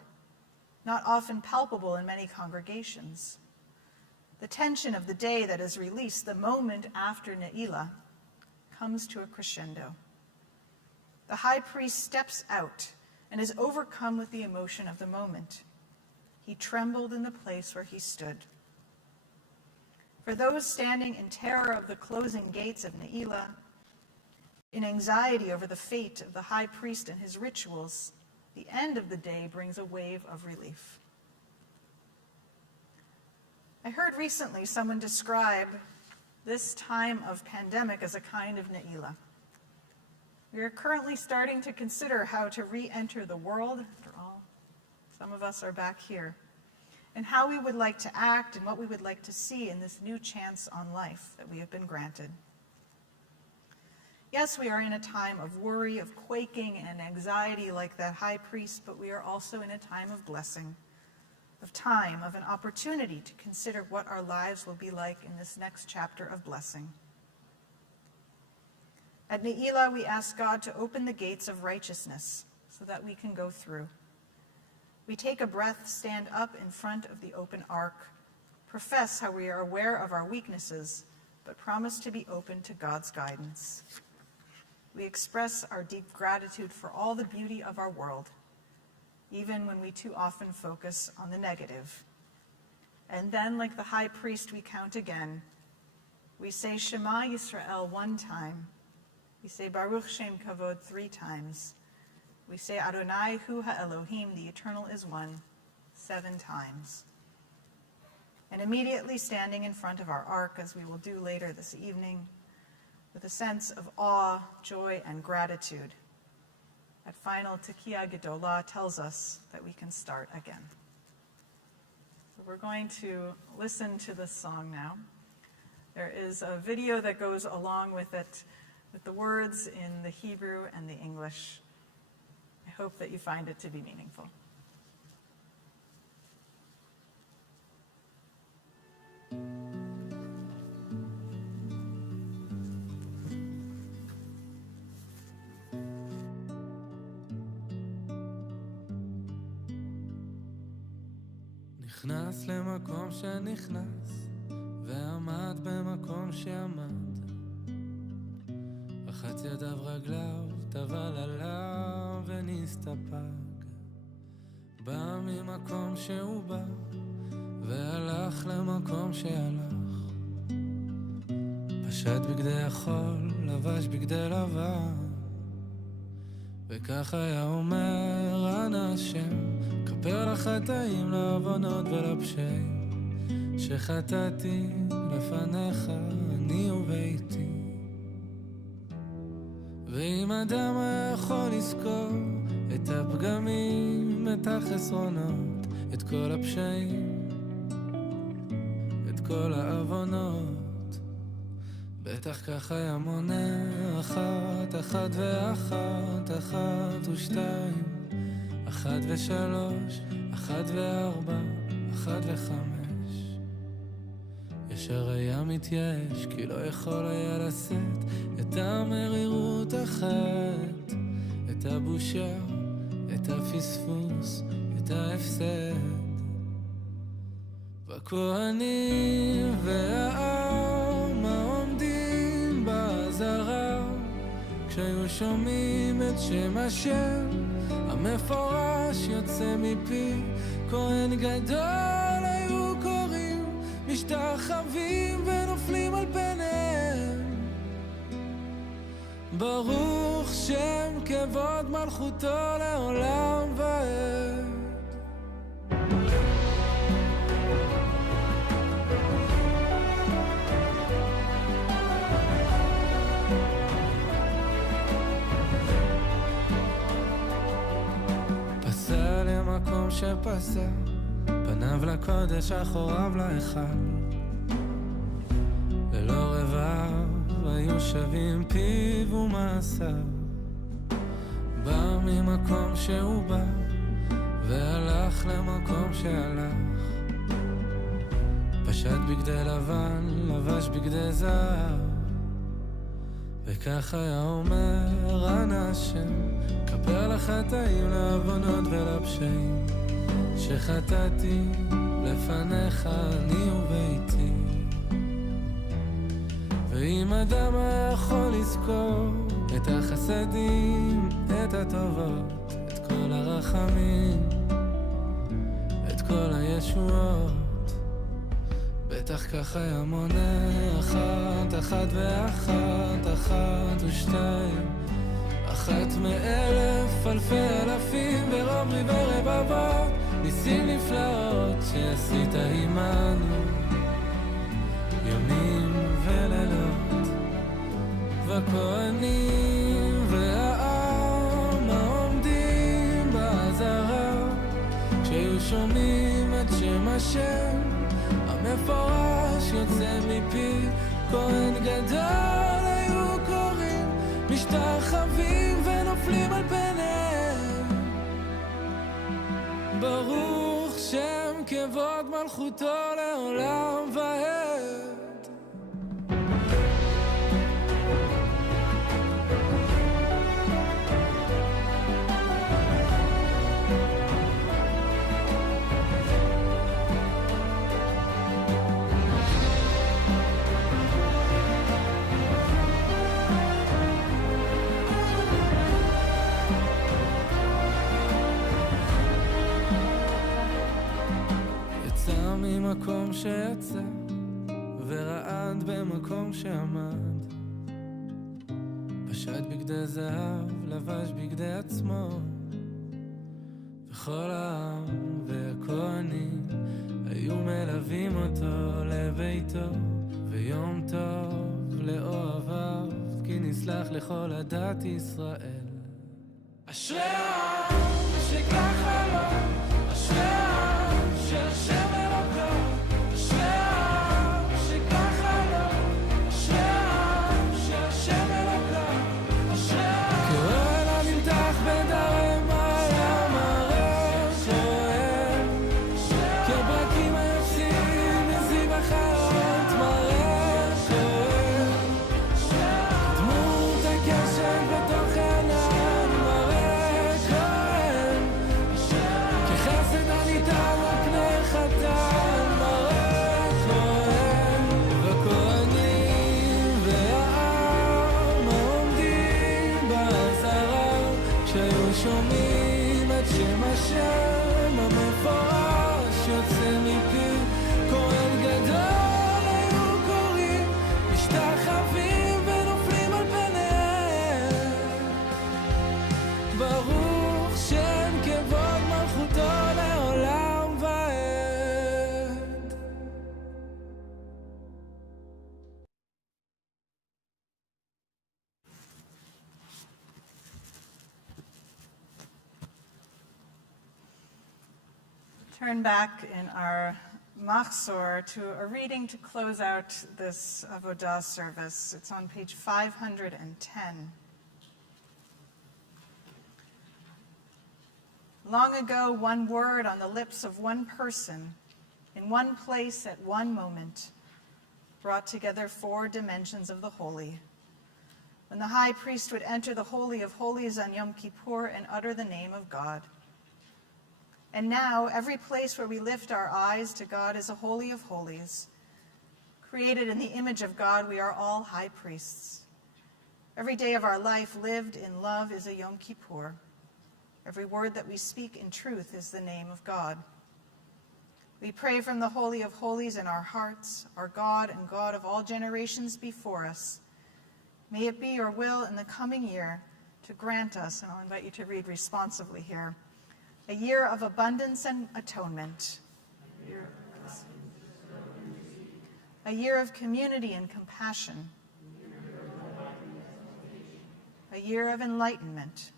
not often palpable in many congregations. The tension of the day that is released, the moment after Ne'ilah, comes to a crescendo. The high priest steps out and is overcome with the emotion of the moment. He trembled in the place where he stood. For those standing in terror of the closing gates of Ne'ilah, in anxiety over the fate of the high priest and his rituals, the end of the day brings a wave of relief. I heard recently someone describe this time of pandemic as a kind of ne'ilah. We are currently starting to consider how to re-enter the world. After all, some of us are back here. And how we would like to act and what we would like to see in this new chance on life that we have been granted. Yes, we are in a time of worry, of quaking and anxiety like that high priest, but we are also in a time of blessing, of time, of an opportunity to consider what our lives will be like in this next chapter of blessing. At Ne'ilah, we ask God to open the gates of righteousness so that we can go through. We take a breath, stand up in front of the open ark, profess how we are aware of our weaknesses, but promise to be open to God's guidance. We express our deep gratitude for all the beauty of our world, even when we too often focus on the negative. And then, like the high priest, we count again. We say Shema Yisrael 1 time. We say Baruch Shem Kavod 3 times. We say Adonai Hu HaElohim, the Eternal is One, 7 times. And immediately standing in front of our ark, as we will do later this evening, with a sense of awe, joy, and gratitude, that final Tekiah Gedolah tells us that we can start again. So we're going to listen to this song now. There is a video that goes along with it, with the words in the Hebrew and the English. I hope that you find it to be meaningful. נכנס למקום שנכנס ועמד במקום שעמד, רחץ ידיו רגליו, טבל עליו ונסתפק. בא ממקום שהוא בא והלך למקום שהלך, פשט בגדי החול, לבש בגדי לבן, וכך היה אומר אנא השם, כפר לחטאים, לעוונות ולפשעים שחטאתי לפניך אני וביתי. ואם אדם היה יכול לזכור את הפגמים, את החסרונות, את כל הפשעים, את כל העוונות, בטח כך היה מונה 1, 1 ו1, 1 ו2, 1 ו3, 1 ו4, 1 ו5. ישר היה מתייאש, כי לא יכול היה לשאת את המרירות, החטא, את הבושה, את הפספוס, את ההפסד. והכהנים והעם העומדים בעזרה, כשהיו שומעים את שם השם המפורש יוצא מפי, כהן גדול היו קוראים, משתחווים ונופלים על פניהם. ברוך שם כבוד מלכותו לעולם ועד. פסע למקום שפסע, פניו לקודש, אחוריו להיכל. ללא רבב היו שווים פיו ומעשיו. בא ממקום שהוא בא, והלך למקום שהלך. פשט בגדי לבן, לבש בגדי זהב. וכך היה אומר אנא השם, כפר לחטאים, לעוונות ולפשעים שחטאתי לפניך אני וביתי. ואם אדם היה יכול לזכור את החסדים, את הטובות, את כל הרחמים, את כל הישועות, בטח כך היה מונה 1, 1 ו1, 1 ו2, 1 מ-1,000 אלפי אלפים ורוב ריבי רבבות, ניסים נפלאות שעשית עמנו. ימים ולילות, והכהנים והעם העומדים בעזרה, כשהיו שומעים את שם השם המפורש יוצא מפי, כהן גדול היו קוראים, משתחווים ונופלים על פניהם. ברוך שם כבוד מלכותו לעולם ועד. ממקום שיצא ורעד במקום שעמד, פשט בגדי זהב, לבש בגדי עצמו, וכל העם והכהנים היו מלווים אותו לביתו, ויום טוב לאוהביו, כי נסלח לכל עדת ישראל. אשרי העם שככה לו, אשרי העם שהשם Turn back in our Machzor to a reading to close out this Avodah service. It's on page 510. Long ago, one word on the lips of one person, in one place at one moment, brought together 4 dimensions of the holy. When the high priest would enter the Holy of Holies on Yom Kippur and utter the name of God. And now, every place where we lift our eyes to God is a Holy of Holies. Created in the image of God, we are all high priests. Every day of our life lived in love is a Yom Kippur. Every word that we speak in truth is the name of God. We pray from the Holy of Holies in our hearts, our God and God of all generations before us. May it be your will in the coming year to grant us, and I'll invite you to read responsively here, a year of abundance and atonement, a year of community and compassion, a year of enlightenment,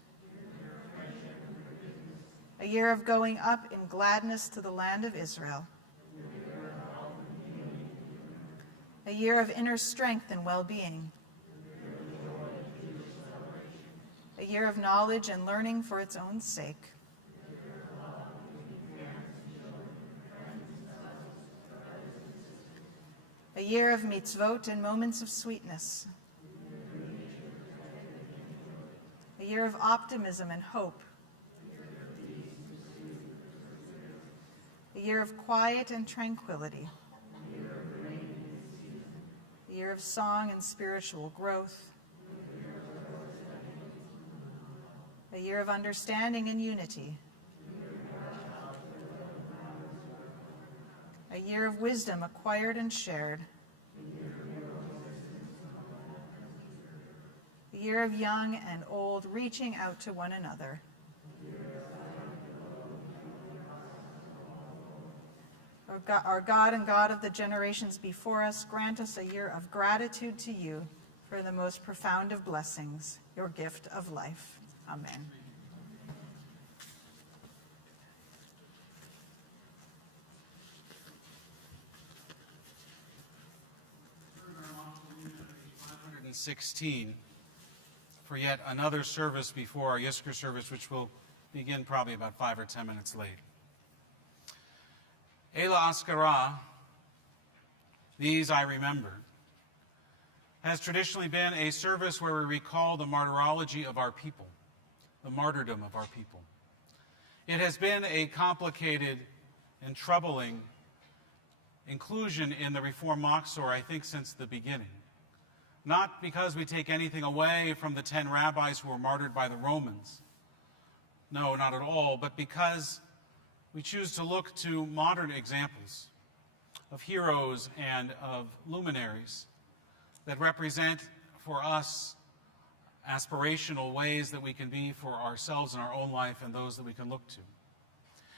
a year of going up in gladness to the land of Israel, a year of inner strength and well-being, a year of knowledge and learning for its own sake, a year of mitzvot and moments of sweetness, a year of optimism and hope, a year of quiet and tranquility, a year of song and spiritual growth, a year of understanding and unity, a year of wisdom acquired and shared, a year of young and old reaching out to one another, Our God and God of the generations before us, grant us a year of gratitude to you for the most profound of blessings, your gift of life. Amen. Page 516 for yet another service before our Yizkor service, which will begin probably about 5 or 10 minutes late. Ela Askara, these I remember, has traditionally been a service where we recall the martyrology of our people, the martyrdom of our people. It has been a complicated and troubling inclusion in the Reform Machzor, I think, since the beginning. Not because we take anything away from the 10 rabbis who were martyred by the Romans. No, not at all, but because we choose to look to modern examples of heroes and of luminaries that represent for us aspirational ways that we can be for ourselves in our own life and those that we can look to.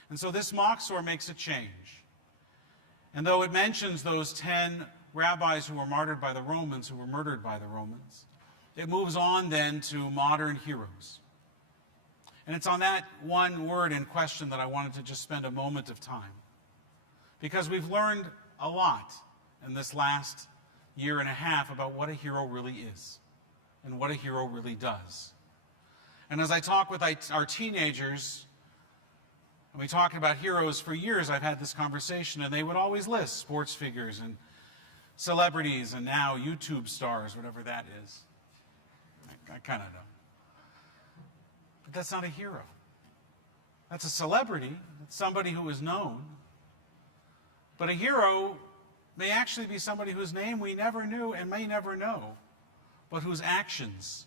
And so this Machzor makes a change. And though it mentions those 10 rabbis who were martyred by the Romans, who were murdered by the Romans, it moves on then to modern heroes. And it's on that one word in question that I wanted to just spend a moment of time. Because we've learned a lot in this last year and a half about what a hero really is and what a hero really does. And as I talk with our teenagers, and we talked about heroes for years, I've had this conversation, and they would always list sports figures and celebrities and now YouTube stars, whatever that is. I kind of know. But that's not a hero. That's a celebrity. It's somebody who is known. But a hero may actually be somebody whose name we never knew and may never know, but whose actions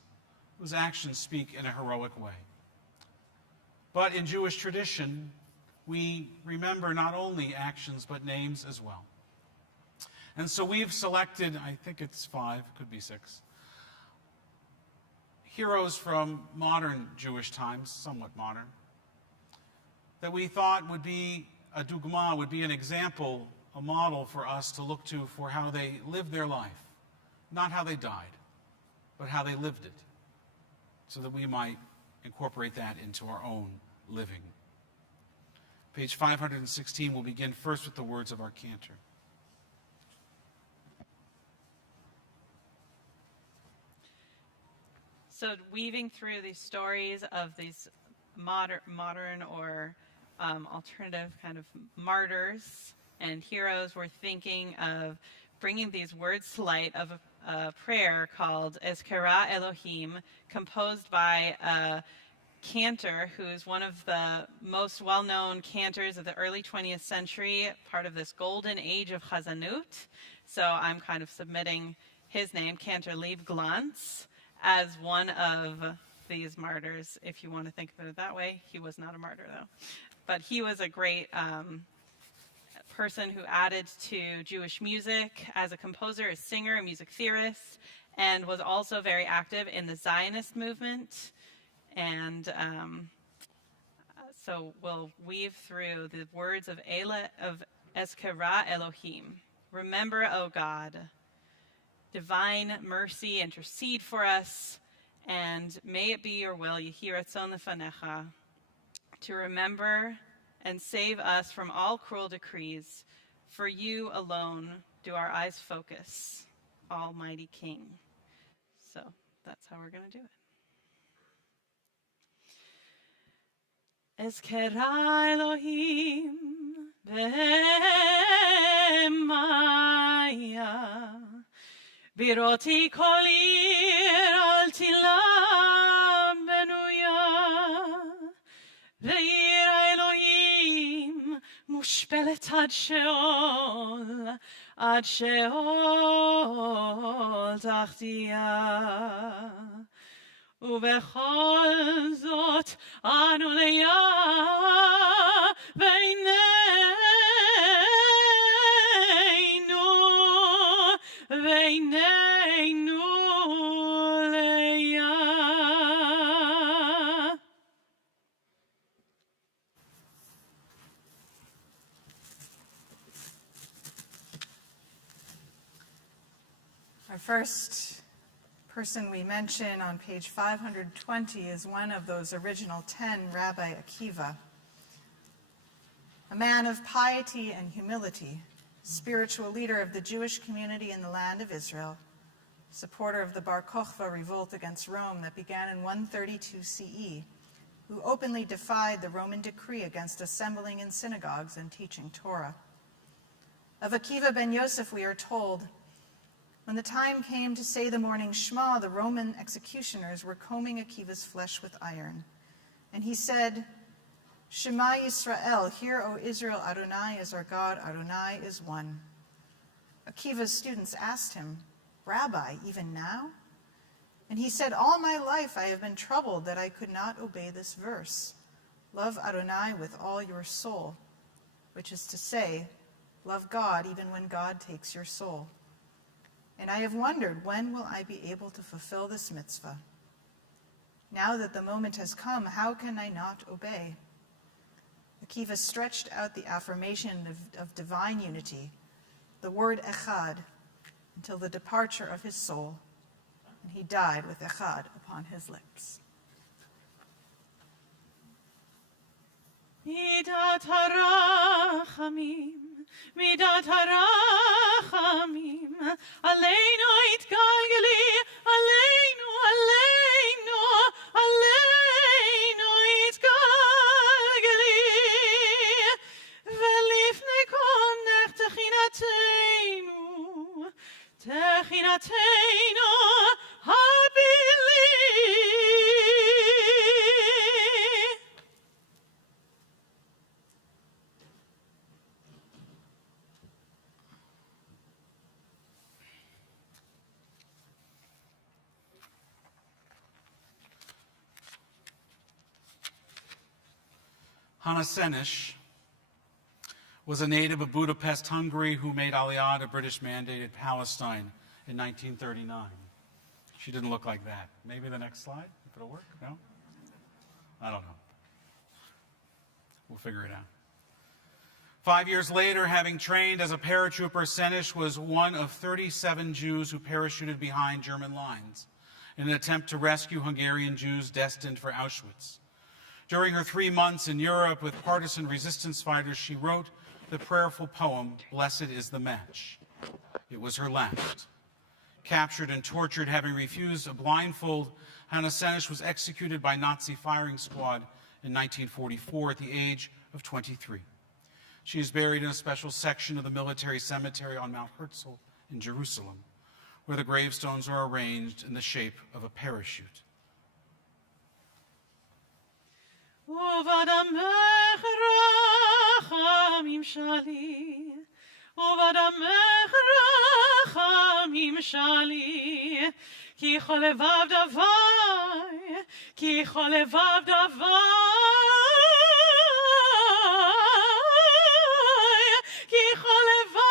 speak in a heroic way. But in Jewish tradition, we remember not only actions, but names as well. And so we've selected, I think it's 5, could be 6, heroes from modern Jewish times, somewhat modern, that we thought would be a dugma, would be an example, a model for us to look to for how they lived their life. Not how they died, but how they lived it, so that we might incorporate that into our own living. Page 516 will begin first with the words of our cantor. So weaving through these stories of these modern or alternative kind of martyrs and heroes, we're thinking of bringing these words to light of a prayer called Ezkera Elohim, composed by a cantor who's one of the most well-known cantors of the early 20th century, part of this golden age of Chazanut. So I'm kind of submitting his name, Cantor Leib Glantz, as one of these martyrs, if you want to think of it that way. He was not a martyr, though. But he was a great person who added to Jewish music as a composer, a singer, a music theorist, and was also very active in the Zionist movement. And so we'll weave through the words of Ezkera Elohim. Remember, O God, divine mercy, intercede for us, and may it be your will, Yehi Ratzon Lefanecha, to remember and save us from all cruel decrees. For you alone do our eyes focus, Almighty King. So that's how we're going to do it. Ezkera Elohim b'maya Biroti kolir al tilam benuya Ve'ir Elohim mushpelet ad sheol tachtiya Ubechol zot anu leya Veineinu leya. Our first person we mention on page 520 is one of those original 10, Rabbi Akiva. A man of piety and humility, spiritual leader of the Jewish community in the land of Israel, supporter of the Bar Kokhba revolt against Rome that began in 132 CE, who openly defied the Roman decree against assembling in synagogues and teaching Torah. Of Akiva ben Yosef we are told, when the time came to say the morning Shema, the Roman executioners were combing Akiva's flesh with iron. And he said, Shema Yisrael, hear, O Israel, Adonai is our God, Adonai is one. Akiva's students asked him, Rabbi, even now? And he said, all my life I have been troubled that I could not obey this verse. Love Adonai with all your soul, which is to say, love God even when God takes your soul. And I have wondered, when will I be able to fulfill this mitzvah? Now that the moment has come, how can I not obey? Akiva stretched out the affirmation of divine unity, the word echad, until the departure of his soul, and he died with echad upon his lips. Midat harachamim, midat harachamim, aleinu itgalgali, aleinu, aleinu, aleinu itgalgali, velifnei kol nech techinateinu, techinateinu habili. Hannah Senish was a native of Budapest, Hungary, who made Aliyah to British-mandated Palestine in 1939. She didn't look like that. Maybe the next slide, if it'll work? No? I don't know. We'll figure it out. 5 years later, having trained as a paratrooper, Senish was one of 37 Jews who parachuted behind German lines in an attempt to rescue Hungarian Jews destined for Auschwitz. During her 3 months in Europe with partisan resistance fighters, she wrote the prayerful poem, Blessed is the Match. It was her last. Captured and tortured, having refused a blindfold, Hannah Senish was executed by Nazi firing squad in 1944 at the age of 23. She is buried in a special section of the military cemetery on Mount Herzl in Jerusalem, where the gravestones are arranged in the shape of a parachute. Uvad amech rachamim shali, uvad amech rachamim shali, ki cholevav davai, ki cholevav davai, ki cholevav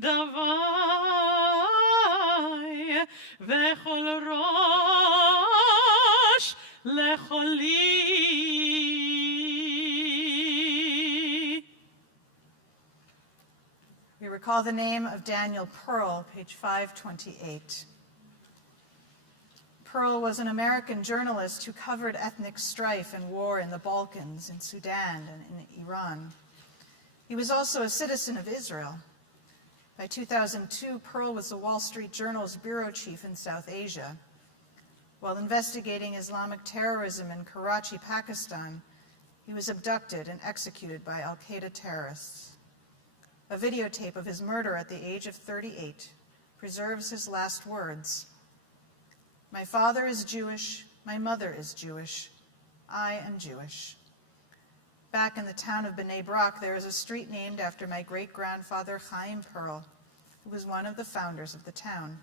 davai, vechol rosh lecholi. We recall the name of Daniel Pearl, page 528. Pearl was an American journalist who covered ethnic strife and war in the Balkans, in Sudan, and in Iran. He was also a citizen of Israel. By 2002, Pearl was the Wall Street Journal's bureau chief in South Asia. While investigating Islamic terrorism in Karachi, Pakistan, he was abducted and executed by al-Qaeda terrorists. A videotape of his murder at the age of 38 preserves his last words. My father is Jewish, my mother is Jewish, I am Jewish. Back in the town of Bnei Brak, there is a street named after my great-grandfather Chaim Pearl, who was one of the founders of the town.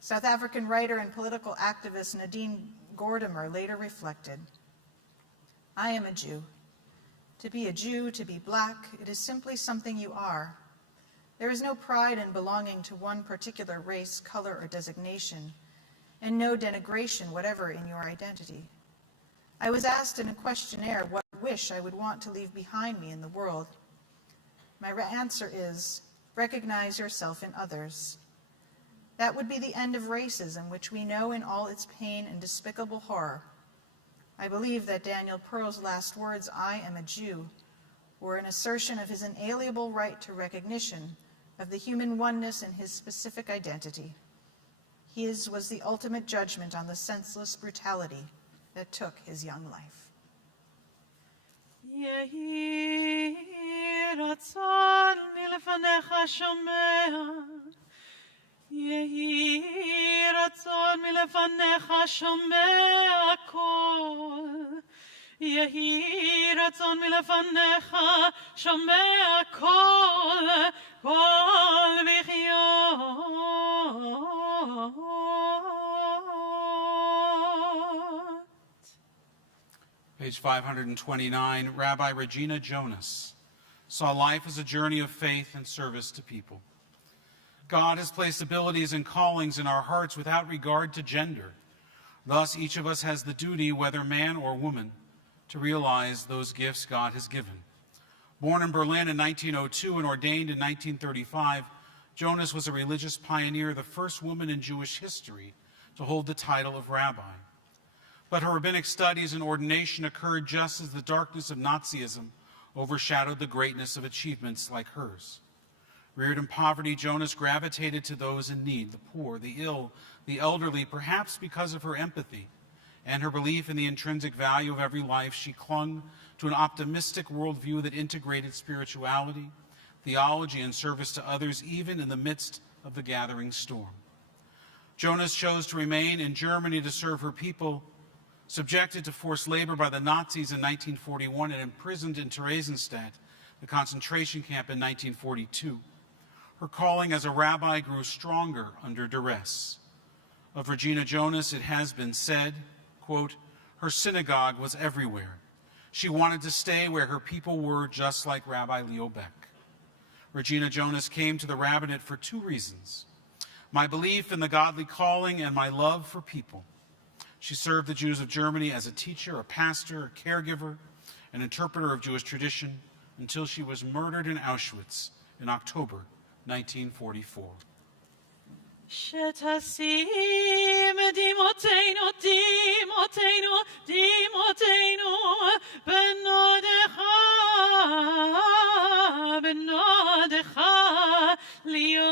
South African writer and political activist Nadine Gordimer later reflected, I am a Jew. To be a Jew, to be black, it is simply something you are. There is no pride in belonging to one particular race, color, or designation, and no denigration whatever in your identity. I was asked in a questionnaire what wish I would want to leave behind me in the world. My answer is, recognize yourself in others. That would be the end of racism, which we know in all its pain and despicable horror. I believe that Daniel Pearl's last words, "I am a Jew," were an assertion of his inalienable right to recognition of the human oneness in his specific identity. His was the ultimate judgment on the senseless brutality that took his young life. יהי רצון מלפניך שומע, יהי רצון מלפניך שומע קול, יהי רצון מלפניך שומע קול, קול בחיות. Page 529, Rabbi Regina Jonas saw life as a journey of faith and service to people. God has placed abilities and callings in our hearts without regard to gender. Thus, each of us has the duty, whether man or woman, to realize those gifts God has given. Born in Berlin in 1902 and ordained in 1935, Jonas was a religious pioneer, the first woman in Jewish history to hold the title of rabbi. But her rabbinic studies and ordination occurred just as the darkness of Nazism overshadowed the greatness of achievements like hers. Reared in poverty, Jonas gravitated to those in need, the poor, the ill, the elderly. Perhaps because of her empathy and her belief in the intrinsic value of every life, she clung to an optimistic worldview that integrated spirituality, theology, and service to others, even in the midst of the gathering storm. Jonas chose to remain in Germany to serve her people, subjected to forced labor by the Nazis in 1941 and imprisoned in Theresienstadt, the concentration camp, in 1942. Her calling as a rabbi grew stronger under duress. Of Regina Jonas, it has been said, quote, her synagogue was everywhere. She wanted to stay where her people were, just like Rabbi Leo Beck. Regina Jonas came to the rabbinate for two reasons: my belief in the godly calling and my love for people. She served the Jews of Germany as a teacher, a pastor, a caregiver, an interpreter of Jewish tradition, until she was murdered in Auschwitz in October 1944. שתשים דמעותינו, דמעותינו, דמעותינו, בנודך, בנודך להיות.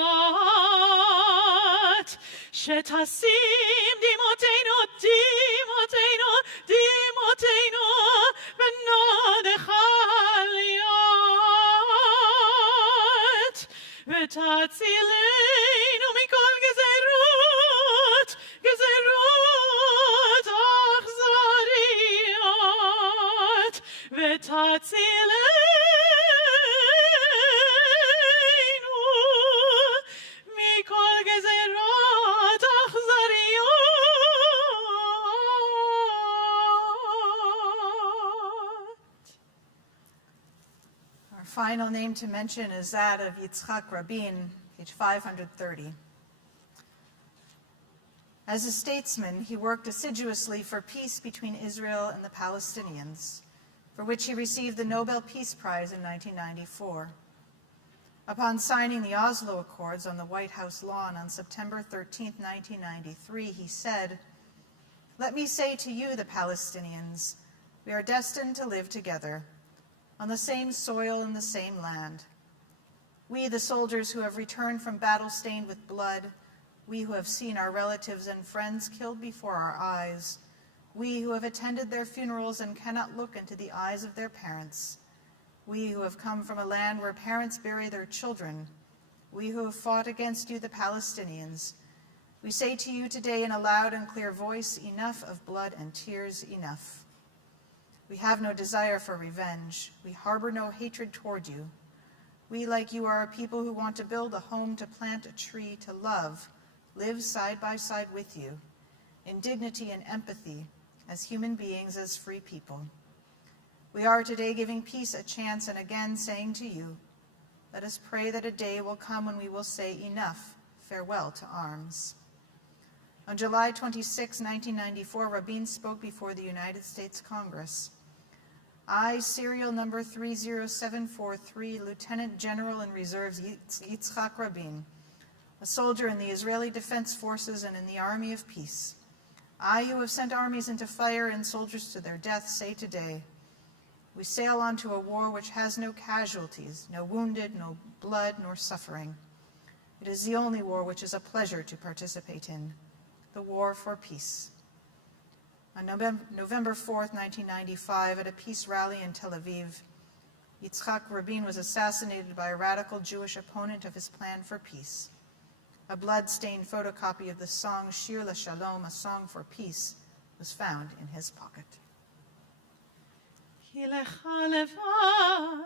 שתשים דמעותינו, דמעותינו, דמעותינו, בנודך להיות. ותצילנו מכל גזירות, גזירות אכזריות, ותצילנו מכל גזירות אכזריות. Our final name to mention is that of Yitzhak Rabin, page 530. As a statesman, he worked assiduously for peace between Israel and the Palestinians, for which he received the Nobel Peace Prize in 1994. Upon signing the Oslo Accords on the White House lawn on September 13, 1993, he said, "Let me say to you, the Palestinians, we are destined to live together on the same soil and the same land. We, the soldiers who have returned from battle stained with blood, we who have seen our relatives and friends killed before our eyes, we who have attended their funerals and cannot look into the eyes of their parents, we who have come from a land where parents bury their children, we who have fought against you, the Palestinians, we say to you today in a loud and clear voice, enough of blood and tears, enough. We have no desire for revenge. We harbor no hatred toward you. We, like you, are a people who want to build a home, to plant a tree, to love, live side by side with you, in dignity and empathy, as human beings, as free people. We are today giving peace a chance and again saying to you, let us pray that a day will come when we will say enough, farewell to arms." On July 26, 1994, Rabin spoke before the United States Congress. I, serial number 30743, Lieutenant General in Reserves Yitzhak Rabin, a soldier in the Israeli Defense Forces and in the Army of Peace. I, who have sent armies into fire and soldiers to their death, say today, we sail on to a war which has no casualties, no wounded, no blood, nor suffering. It is the only war which is a pleasure to participate in, the war for peace. On November 4th, 1995, at a peace rally in Tel Aviv, Yitzhak Rabin was assassinated by a radical Jewish opponent of his plan for peace. A blood-stained photocopy of the song Shir LaShalom, a song for peace, was found in his pocket. כי לך לבן,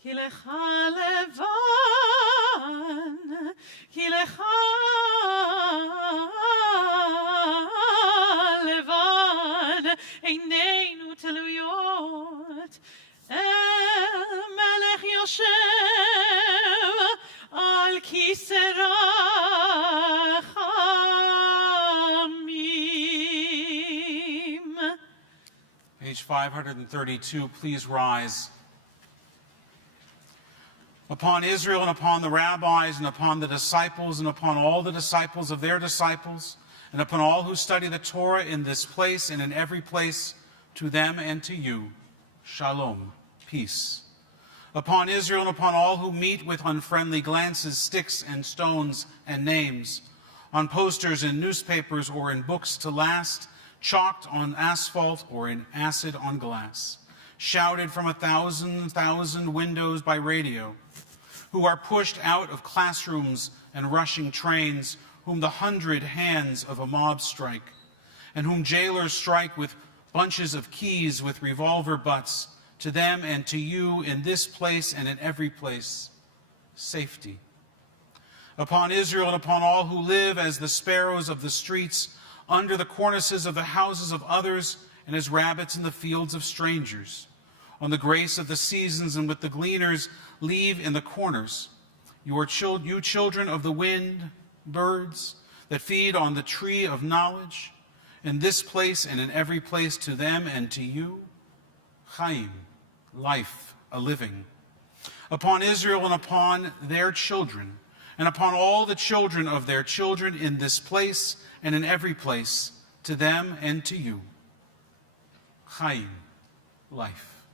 כי לך לבן, כי לך לבן, עינינו תלויות, אל מלך יושב על כיסא רחמים. Page 532, please rise. Upon Israel and upon the rabbis and upon the disciples and upon all the disciples of their disciples and upon all who study the Torah in this place and in every place, to them and to you, Shalom, peace. Upon Israel and upon all who meet with unfriendly glances, sticks and stones and names, on posters in newspapers or in books to last, chalked on asphalt or in acid on glass, shouted from 1,000 windows by radio, who are pushed out of classrooms and rushing trains, whom the 100 hands of a mob strike, and whom jailers strike with bunches of keys with revolver butts, to them and to you in this place and in every place, safety. Upon Israel and upon all who live as the sparrows of the streets, under the cornices of the houses of others, and as rabbits in the fields of strangers, on the grace of the seasons and with the gleaners leave in the corners, you children of the wind, birds that feed on the tree of knowledge, in this place and in every place, to them and to you, Chaim, life, a living. Upon Israel and upon their children, and upon all the children of their children in this place and in every place, to them and to you, Chaim, life.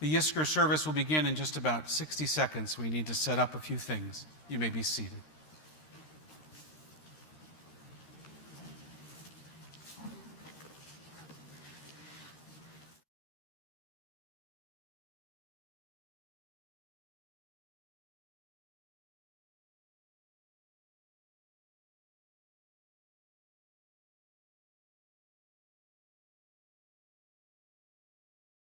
The Yizkor service will begin in just about 60 seconds. We need to set up a few things. You may be seated.